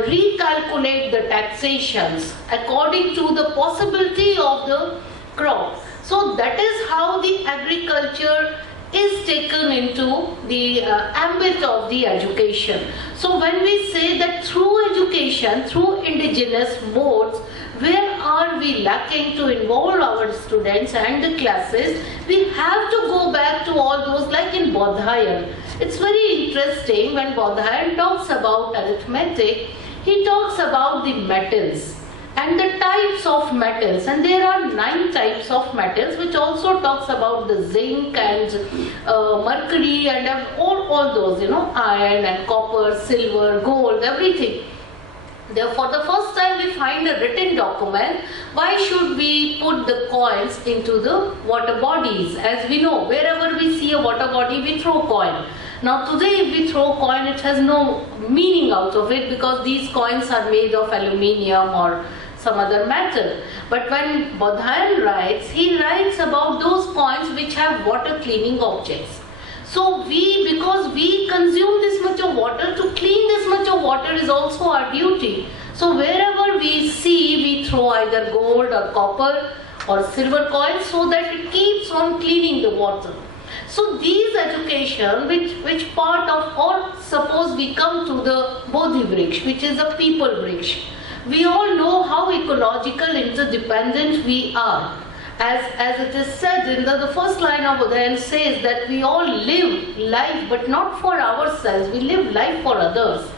recalculate the taxations according to the possibility of the crop. So that is how the agriculture is taken into the ambit of the education. So when we say that through education, through indigenous modes, where are we lacking to involve our students and the classes, we have to go back to all those, like in Bodhayan. It's very interesting when Bodhayan talks about arithmetic, he talks about the metals and the types of metals, and there are 9 types of metals, which also talks about the zinc and mercury and all those, iron and copper, silver, gold, everything. Therefore, the first time we find a written document, why should we put the coins into the water bodies? As we know, wherever we see a water body, we throw coin. Now today if we throw coin, it has no meaning out of it, because these coins are made of aluminium or some other metal. But when Bodhayan writes, he writes about those coins which have water cleaning objects. So because we consume this much of water, to clean this much of water is also our duty. So wherever we see, we throw either gold or copper or silver coins, so that it keeps on cleaning the water. So these education, which part of, or suppose we come to the Bodhi Vriksha, which is a people Vriksha. We all know how ecological interdependent we are. As it is said in the first line of Bodhayan says that we all live life but not for ourselves, we live life for others.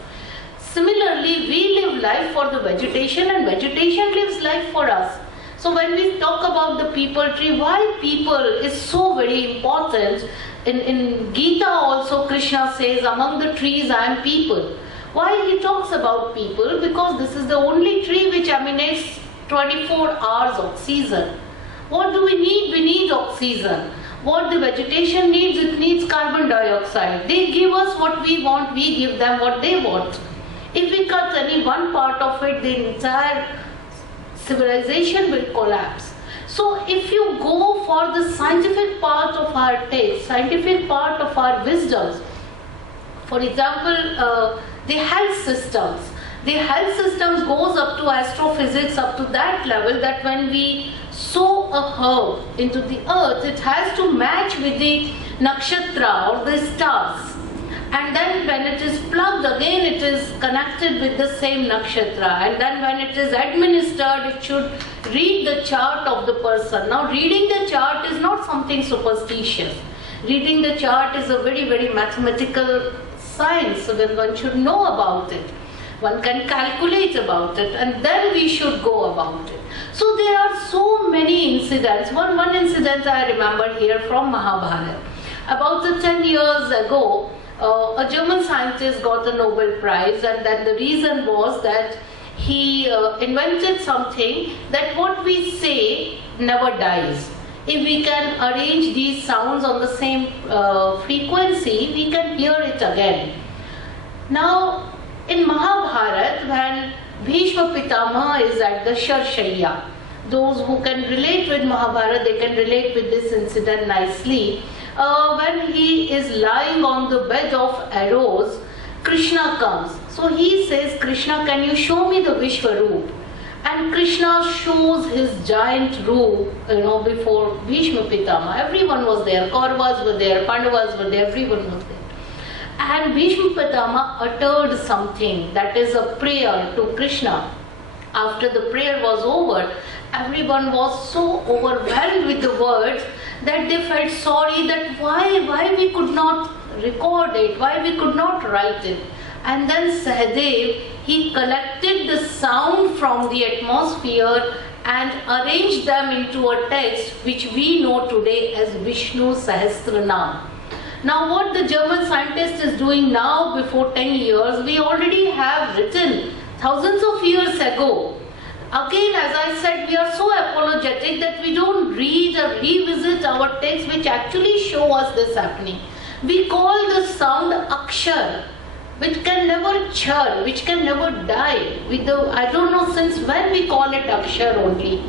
Similarly, we live life for the vegetation and vegetation lives life for us. So when we talk about the people tree, why people is so very important, in Gita also Krishna says, among the trees I am people. Why he talks about people? Because this is the only tree which emanates 24 hours oxygen. What do we need? We need oxygen. What the vegetation needs, it needs carbon dioxide. They give us what we want, we give them what they want. If we cut any one part of it, the entire civilization will collapse. So if you go for the scientific part of our text, scientific part of our wisdoms, for example, the health systems. The health systems goes up to astrophysics, up to that level that when we sow a herb into the earth, it has to match with the nakshatra or the stars. and then when it is plugged again, it is connected with the same nakshatra, and then when it is administered, it should read the chart of the person. Now, reading the chart is not something superstitious. Reading the chart is a very, very mathematical science, so that one should know about it. One can calculate about it, and then we should go about it. So there are so many incidents. One incident I remember here from Mahabharata. About 10 years ago, a German scientist got the Nobel Prize, and then the reason was that he invented something that what we say never dies. If we can arrange these sounds on the same frequency, we can hear it again. Now, in Mahabharata, when Bhishma Pitamaha is at the Sharshaya, those who can relate with Mahabharata, they can relate with this incident nicely. When he is lying on the bed of arrows, Krishna comes. So he says, Krishna, can you show me the Vishwaroop? And Krishna shows his giant roop, before Bhishma Pitamaha. Everyone was there. Kauravas were there, Pandavas were there, everyone was there. And Bhishma Pitamaha uttered something, that is a prayer to Krishna. After the prayer was over, everyone was so overwhelmed with the words that they felt sorry that why we could not record it, why we could not write it. And then Sahadev, he collected the sound from the atmosphere and arranged them into a text which we know today as Vishnu Sahasranam. Now what the German scientist is doing now, before 10 years, we already have written thousands of years ago. Again, as I said, we are so apologetic that we don't read or revisit our texts which actually show us this happening. We call the sound Akshar, which can never chur, which can never die. I don't know since when we call it Akshar only.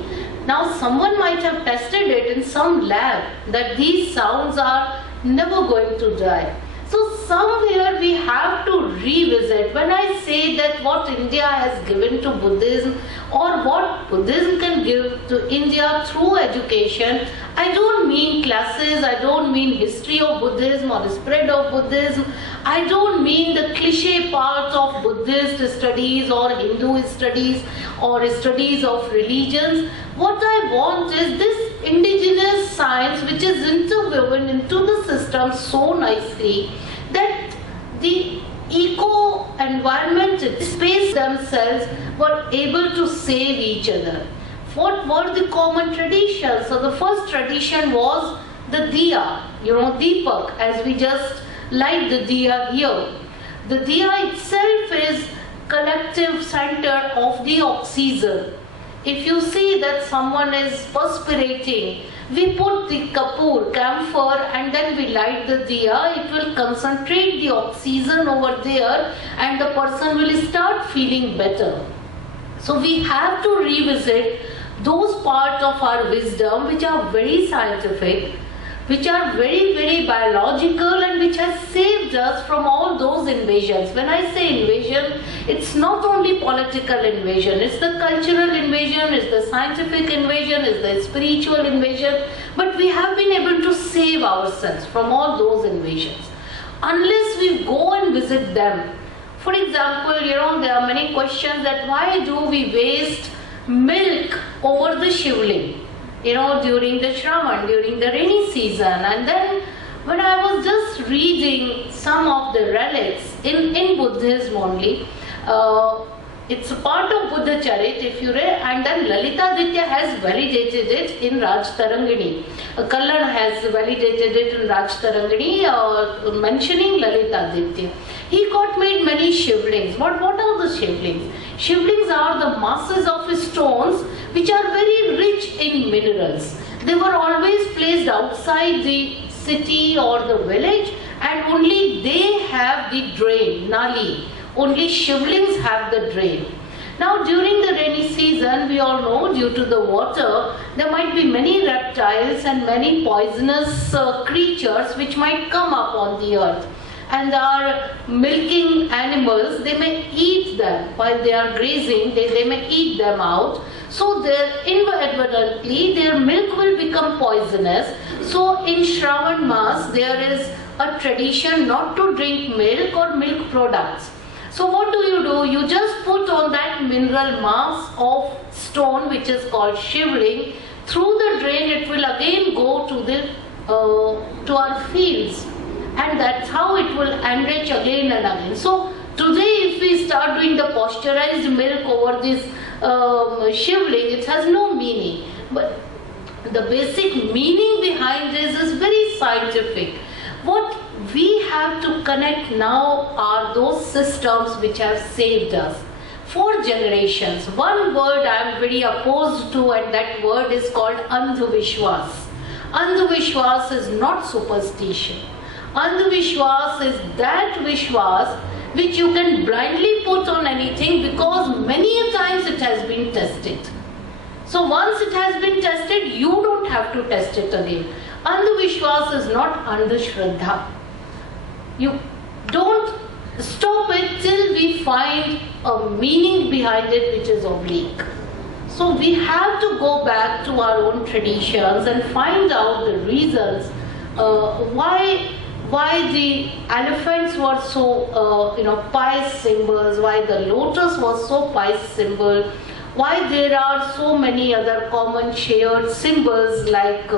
Now someone might have tested it in some lab that these sounds are never going to die. So somewhere we have to revisit. When I say that what India has given to Buddhism or what Buddhism can give to India through education, I don't mean classes, I don't mean history of Buddhism or the spread of Buddhism, I don't mean the cliche parts of Buddhist studies or Hindu studies or studies of religions. What I want is this indigenous science which is interwoven into the system so nicely that the eco-environment space themselves were able to save each other. What were the common traditions? So the first tradition was the diya, Deepak, as we just light the diya here. The diya itself is collective center of the oxygen. If you see that someone is perspirating, we put the kapoor, camphor, and then we light the diya. It will concentrate the oxygen over there and the person will start feeling better. So we have to revisit those parts of our wisdom which are very scientific, which are very, very biological, and which has saved us from all those invasions. When I say invasion, it's not only political invasion, it's the cultural invasion, it's the scientific invasion, it's the spiritual invasion, but we have been able to save ourselves from all those invasions. Unless we go and visit them. For example, there are many questions that why do we waste milk over the Shivling? During the Shravan, during the rainy season. And then when I was just reading some of the relics in Buddhism only, it's a part of Buddha Charit, if you read, and then Lalitaditya has validated it in Raj Tarangini. Kallan has validated it in Raj Tarangini, mentioning Lalitaditya. He got made many shivlings. What are the shivlings? Shivlings are the masses of stones which are very rich in minerals. They were always placed outside the city or the village, and only they have the drain, nali. Only shivlings have the drain. Now during the rainy season, we all know due to the water, there might be many reptiles and many poisonous creatures which might come up on the earth. And our milking animals, they may eat them while they are grazing, they may eat them out. So inadvertently their milk will become poisonous. So in Shravan Mas there is a tradition not to drink milk or milk products. So what do? You just put on that mineral mass of stone, which is called shivling, through the drain. It will again go to our fields, and that's how it will enrich again and again. So today, if we start doing the pasteurized milk over this shivling, it has no meaning. But the basic meaning behind this is very scientific. What we have to connect now are those systems which have saved us for generations. One word I am very opposed to, and that word is called Andhavishwas. Andhavishwas is not superstition. Andhavishwas is that Vishwas which you can blindly put on anything, because many a times it has been tested. So once it has been tested, you don't have to test it again. Andhavishwas is not Andhashraddha. You don't stop it till we find a meaning behind it which is oblique. So we have to go back to our own traditions and find out the reasons why the elephants were so pious symbols, why the lotus was so pious symbol, why there are so many other common shared symbols like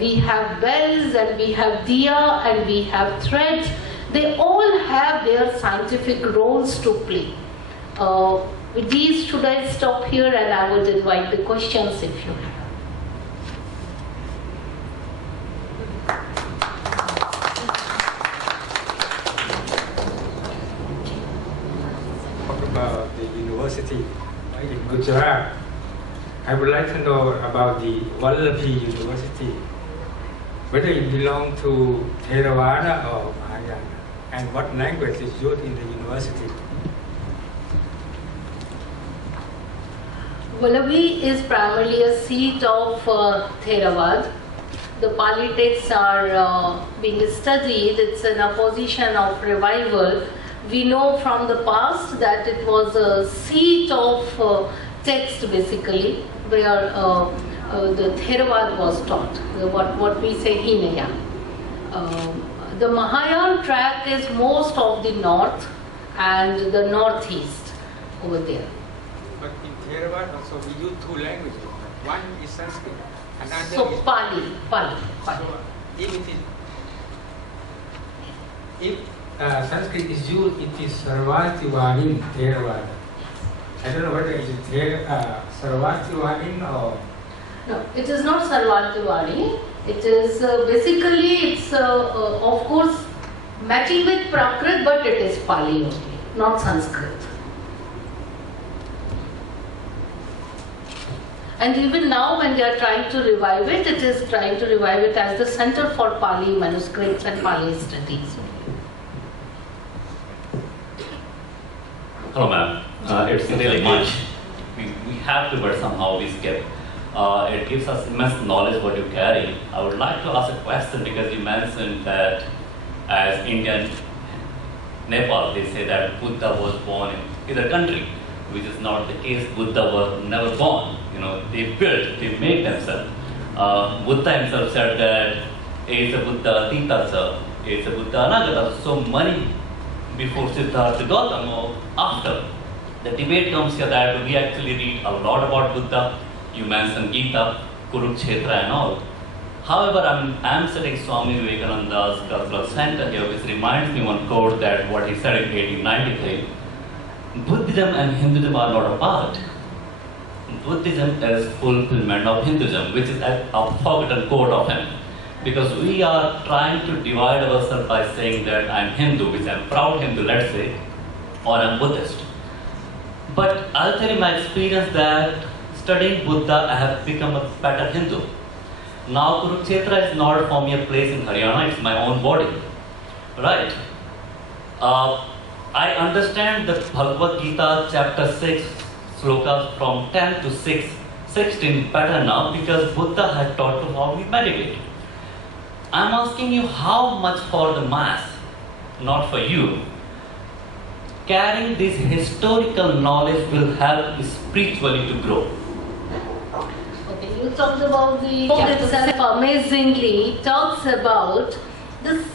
we have bells and we have diya and we have threads. They all have their scientific roles to play. With these, should I stop here, and I would invite the questions if you have. Talk about the university in Gujarat. I would like to know about the Vallabhi University, whether it belongs to Theravada or Mahayana, and what language is used in the university. Vallabhi is primarily a seat of Theravada. The Pali texts are being studied. It's an opposition of revival. We know from the past that it was a seat of text basically, where the Theravada was taught, what we say Hinaya. The Mahayana tract is most of the north and the northeast over there. But in Theravada also we use two languages. One is Sanskrit, another So is Pali. So if Sanskrit is used, it is Sarvativanin Theravada. I don't know whether it is Sarvativanin or... No, it is not Sarvatiwadi. It is basically, it's of course matching with Prakrit, but it is Pali only, not Sanskrit. And even now when they are trying to revive it, it is trying to revive it as the Center for Pali Manuscripts and Pali Studies. Hello ma'am, it's really much. We have to, but somehow we skip. It gives us immense knowledge what you carry. I would like to ask a question, because you mentioned that as Indian Nepal, they say that Buddha was born in either country, which is not the case. Buddha was never born. They built, they made themselves. Buddha himself said that it's a Buddha Titasa, it's a Buddha Anagata. So many before Siddhartha Gautama or after. The debate comes here that we actually read a lot about Buddha. You mentioned Gita, Kurukshetra and all. However, I'm studying Swami Vivekananda's Cultural Centre here, which reminds me one quote that what he said in 1893. Buddhism and Hinduism are not apart. Buddhism is fulfillment of Hinduism, which is a forgotten quote of him. Because we are trying to divide ourselves by saying that I'm Hindu, which I'm proud Hindu, let's say, or I'm Buddhist. But I'll tell you my experience that studying Buddha, I have become a better Hindu. Now Kurukshetra is not for me a place in Haryana, it's my own body. Right? I understand the Bhagavad Gita chapter 6 slokas from 10 to 16 better now, because Buddha had taught to how we meditate. I'm asking you how much for the mass, not for you. Carrying this historical knowledge will help spiritually to grow. Okay, you talked about the book itself amazingly. Talks about this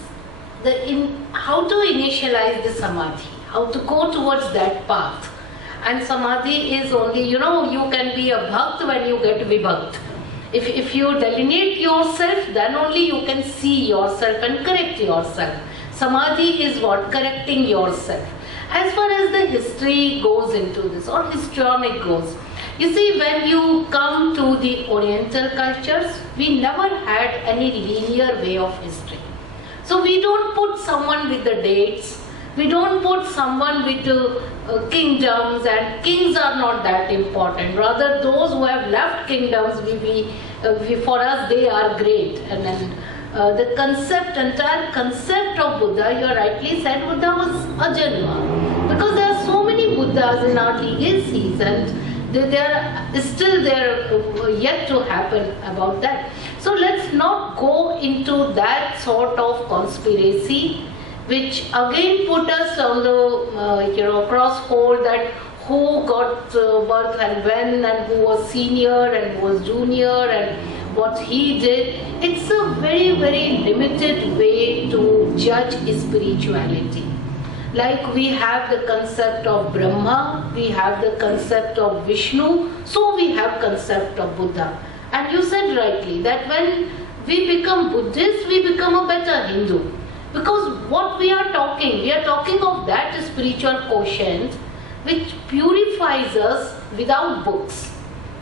how to initialize the samadhi, how to go towards that path. And samadhi is only, you can be a bhakt when you get vibhakt. If you delineate yourself, then only you can see yourself and correct yourself. Samadhi is what? Correcting yourself. As far as the history goes into this, or histrionic goes, you see, when you come to the Oriental cultures, we never had any linear way of history. So we don't put someone with the dates, we don't put someone with the kingdoms, and kings are not that important. Rather, those who have left kingdoms, for us, they are great. And then the entire concept of Buddha, you rightly said, Buddha was ajanma. Because there are so many Buddhas in our legacies, and they are still there, yet to happen about that. So let's not go into that sort of conspiracy, which again put us on the crossroad, that who got birth and when, and who was senior and who was junior, and what he did. It's a very, very limited way to judge spirituality. Like we have the concept of Brahma, we have the concept of Vishnu, so we have concept of Buddha. And you said rightly that when we become Buddhist, we become a better Hindu. Because what we are talking of that spiritual quotient which purifies us without books.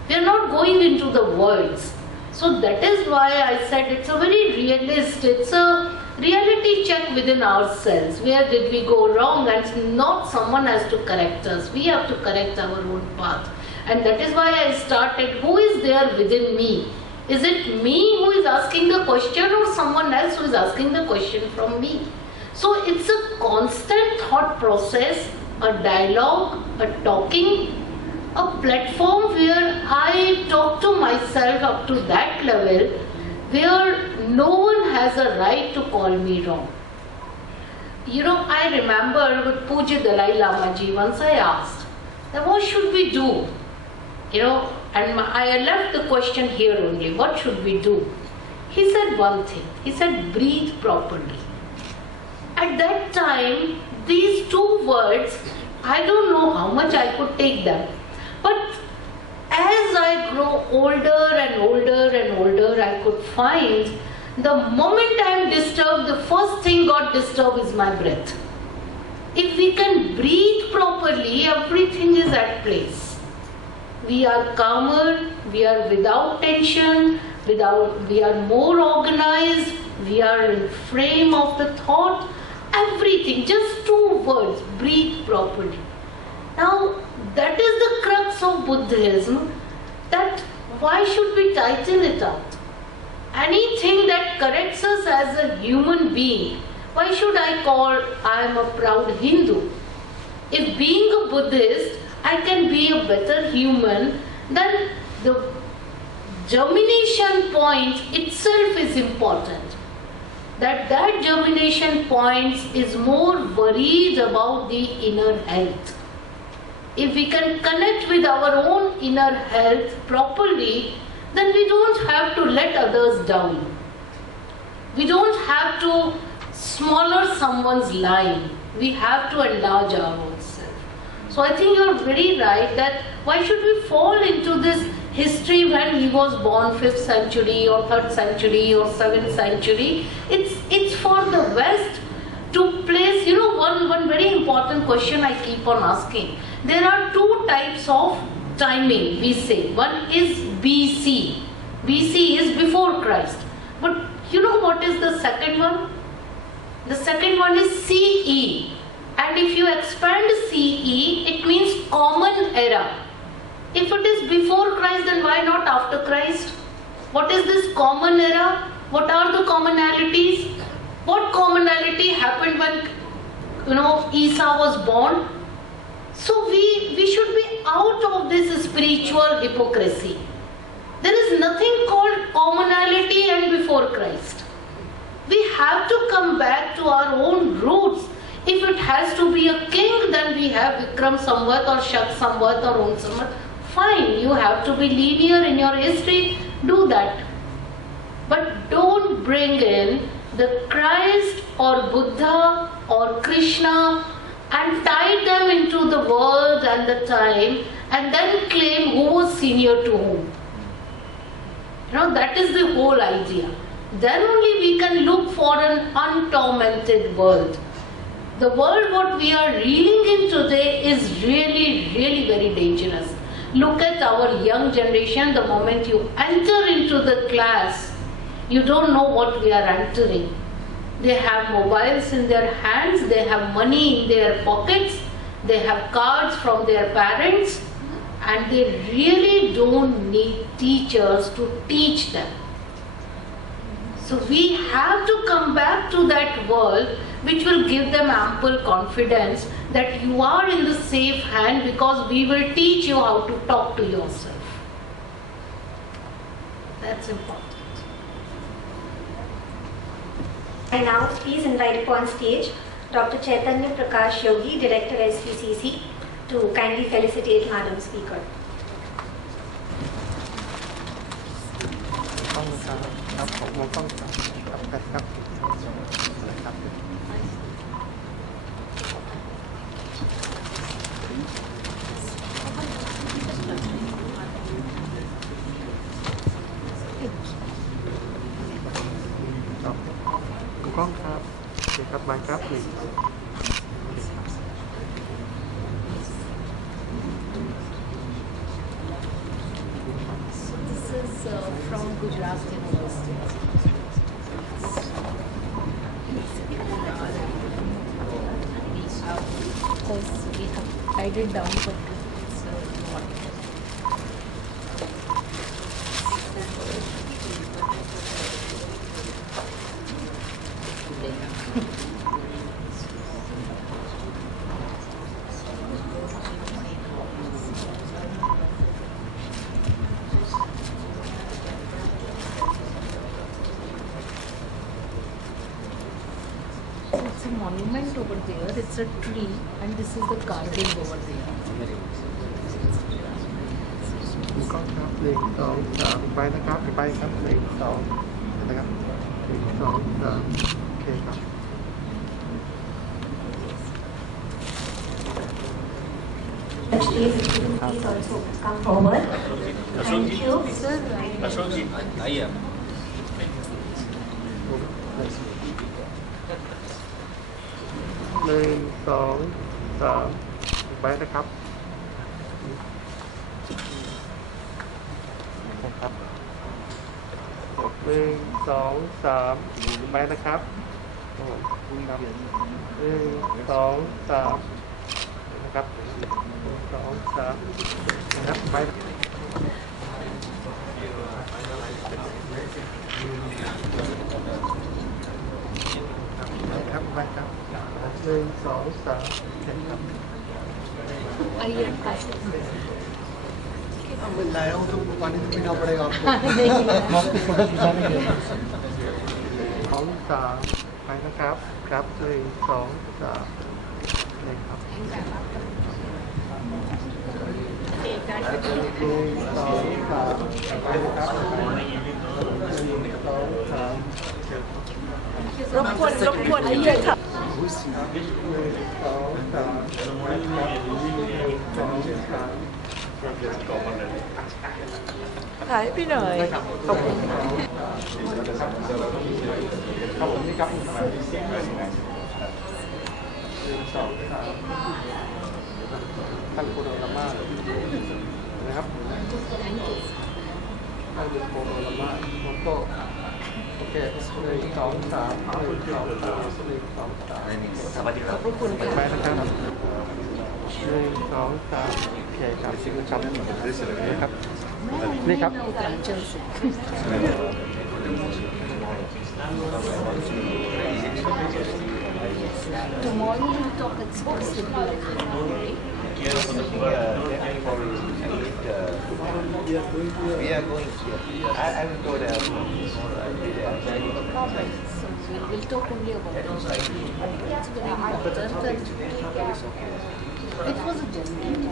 We are not going into the words. So that is why I said it's a very realist, it's a reality check within ourselves. Where did we go wrong? And not someone has to correct us. We have to correct our own path. And that is why I started, who is there within me? Is it me who is asking the question, or someone else who is asking the question from me? So it's a constant thought process, a dialogue, a talking, a platform where I talk to myself up to that level where no one has a right to call me wrong. I remember with Puja Dalai Lama ji, once I asked, what should we do? And I left the question here only, what should we do? He said one thing, he said, breathe properly. At that time, these two words, I don't know how much I could take them. But as I grow older and older and older, I could find the moment I am disturbed, the first thing got disturbed is my breath. If we can breathe properly, everything is at place. We are calmer, we are without tension, we are more organized, we are in frame of the thought, everything, just two words, breathe properly. Now, that is the crux of Buddhism, that why should we title it out? Anything that corrects us as a human being, why should I am a proud Hindu? If being a Buddhist, I can be a better human, then the germination point itself is important. That germination point is more worried about the inner health. If we can connect with our own inner health properly, then we don't have to let others down. We don't have to smaller someone's line. We have to enlarge our own self. So I think you're very right that why should we fall into this history when he was born 5th century or 3rd century or 7th century? It's for the West to place, one very important question I keep on asking. There are two types of timing, we say. One is BC. BC is before Christ. But you know what is the second one? The second one is CE. And if you expand CE, it means common era. If it is before Christ, then why not after Christ? What is this common era? What are the commonalities? What commonality happened when Isa was born? So we should be out of this spiritual hypocrisy. There is nothing called commonality and before Christ. We have to come back to our own roots. If it has to be a king, then we have Vikram Samvat or Shak Samvat or Om Samvat. Fine, you have to be linear in your history, do that. But don't bring in the Christ or Buddha or Krishna and tie them into the world and the time and then claim who was senior to whom. That is the whole idea. Then only we can look for an untormented world. The world what we are reeling in today is really, really very dangerous. Look at our young generation. The moment you enter into the class, you don't know what we are entering. They have mobiles in their hands, they have money in their pockets, they have cards from their parents, and they really don't need teachers to teach them. So we have to come back to that world which will give them ample confidence that you are in the safe hand, because we will teach you how to talk to yourself. That's important. I now please invite upon stage Dr. Chaitanya Prakash Yogi, Director SPCC, to kindly felicitate Madam Speaker. This is from Gujarat University. Of course, we have tied it down, but it's not. It's a monument over there, it's a tree, and this is the carving over there. กล้องครับ1 2 3ไปนะครับไปครับ1 2นะครับ1 2 3โอเคครับ Please also come forward. Thank you. Lên 2 3ไปนะครับครับ1 2 3ไปนะครับครับ1 2 3นะครับ1 2 3นะครับไปครับไปครับ1 2 3ครับ मिल रहा है वो तो पानी तो पीना पड़ेगा आपको2 3ไปนะครับครับ1 2 3เลยครับ1 2 3ไปนะครับ1 2 3รบกวนเลยค่ะ1 2 3ถ่ายให้พี่หน่อย ครับผมนี่ครับท่านโคโดรามานะครับท่านโคโดรามาโมโต้โอเค1 2 3 1 2 3 1 2 3สวัสดีครับขอบคุณไปนะครับ1 2 3โอเคครับสิ่งที่ทำนี่ครับนี่ครับ Tomorrow we will talk explicitly. We are going here. I will go there. So we'll talk only about it. It's very important that it was a genuine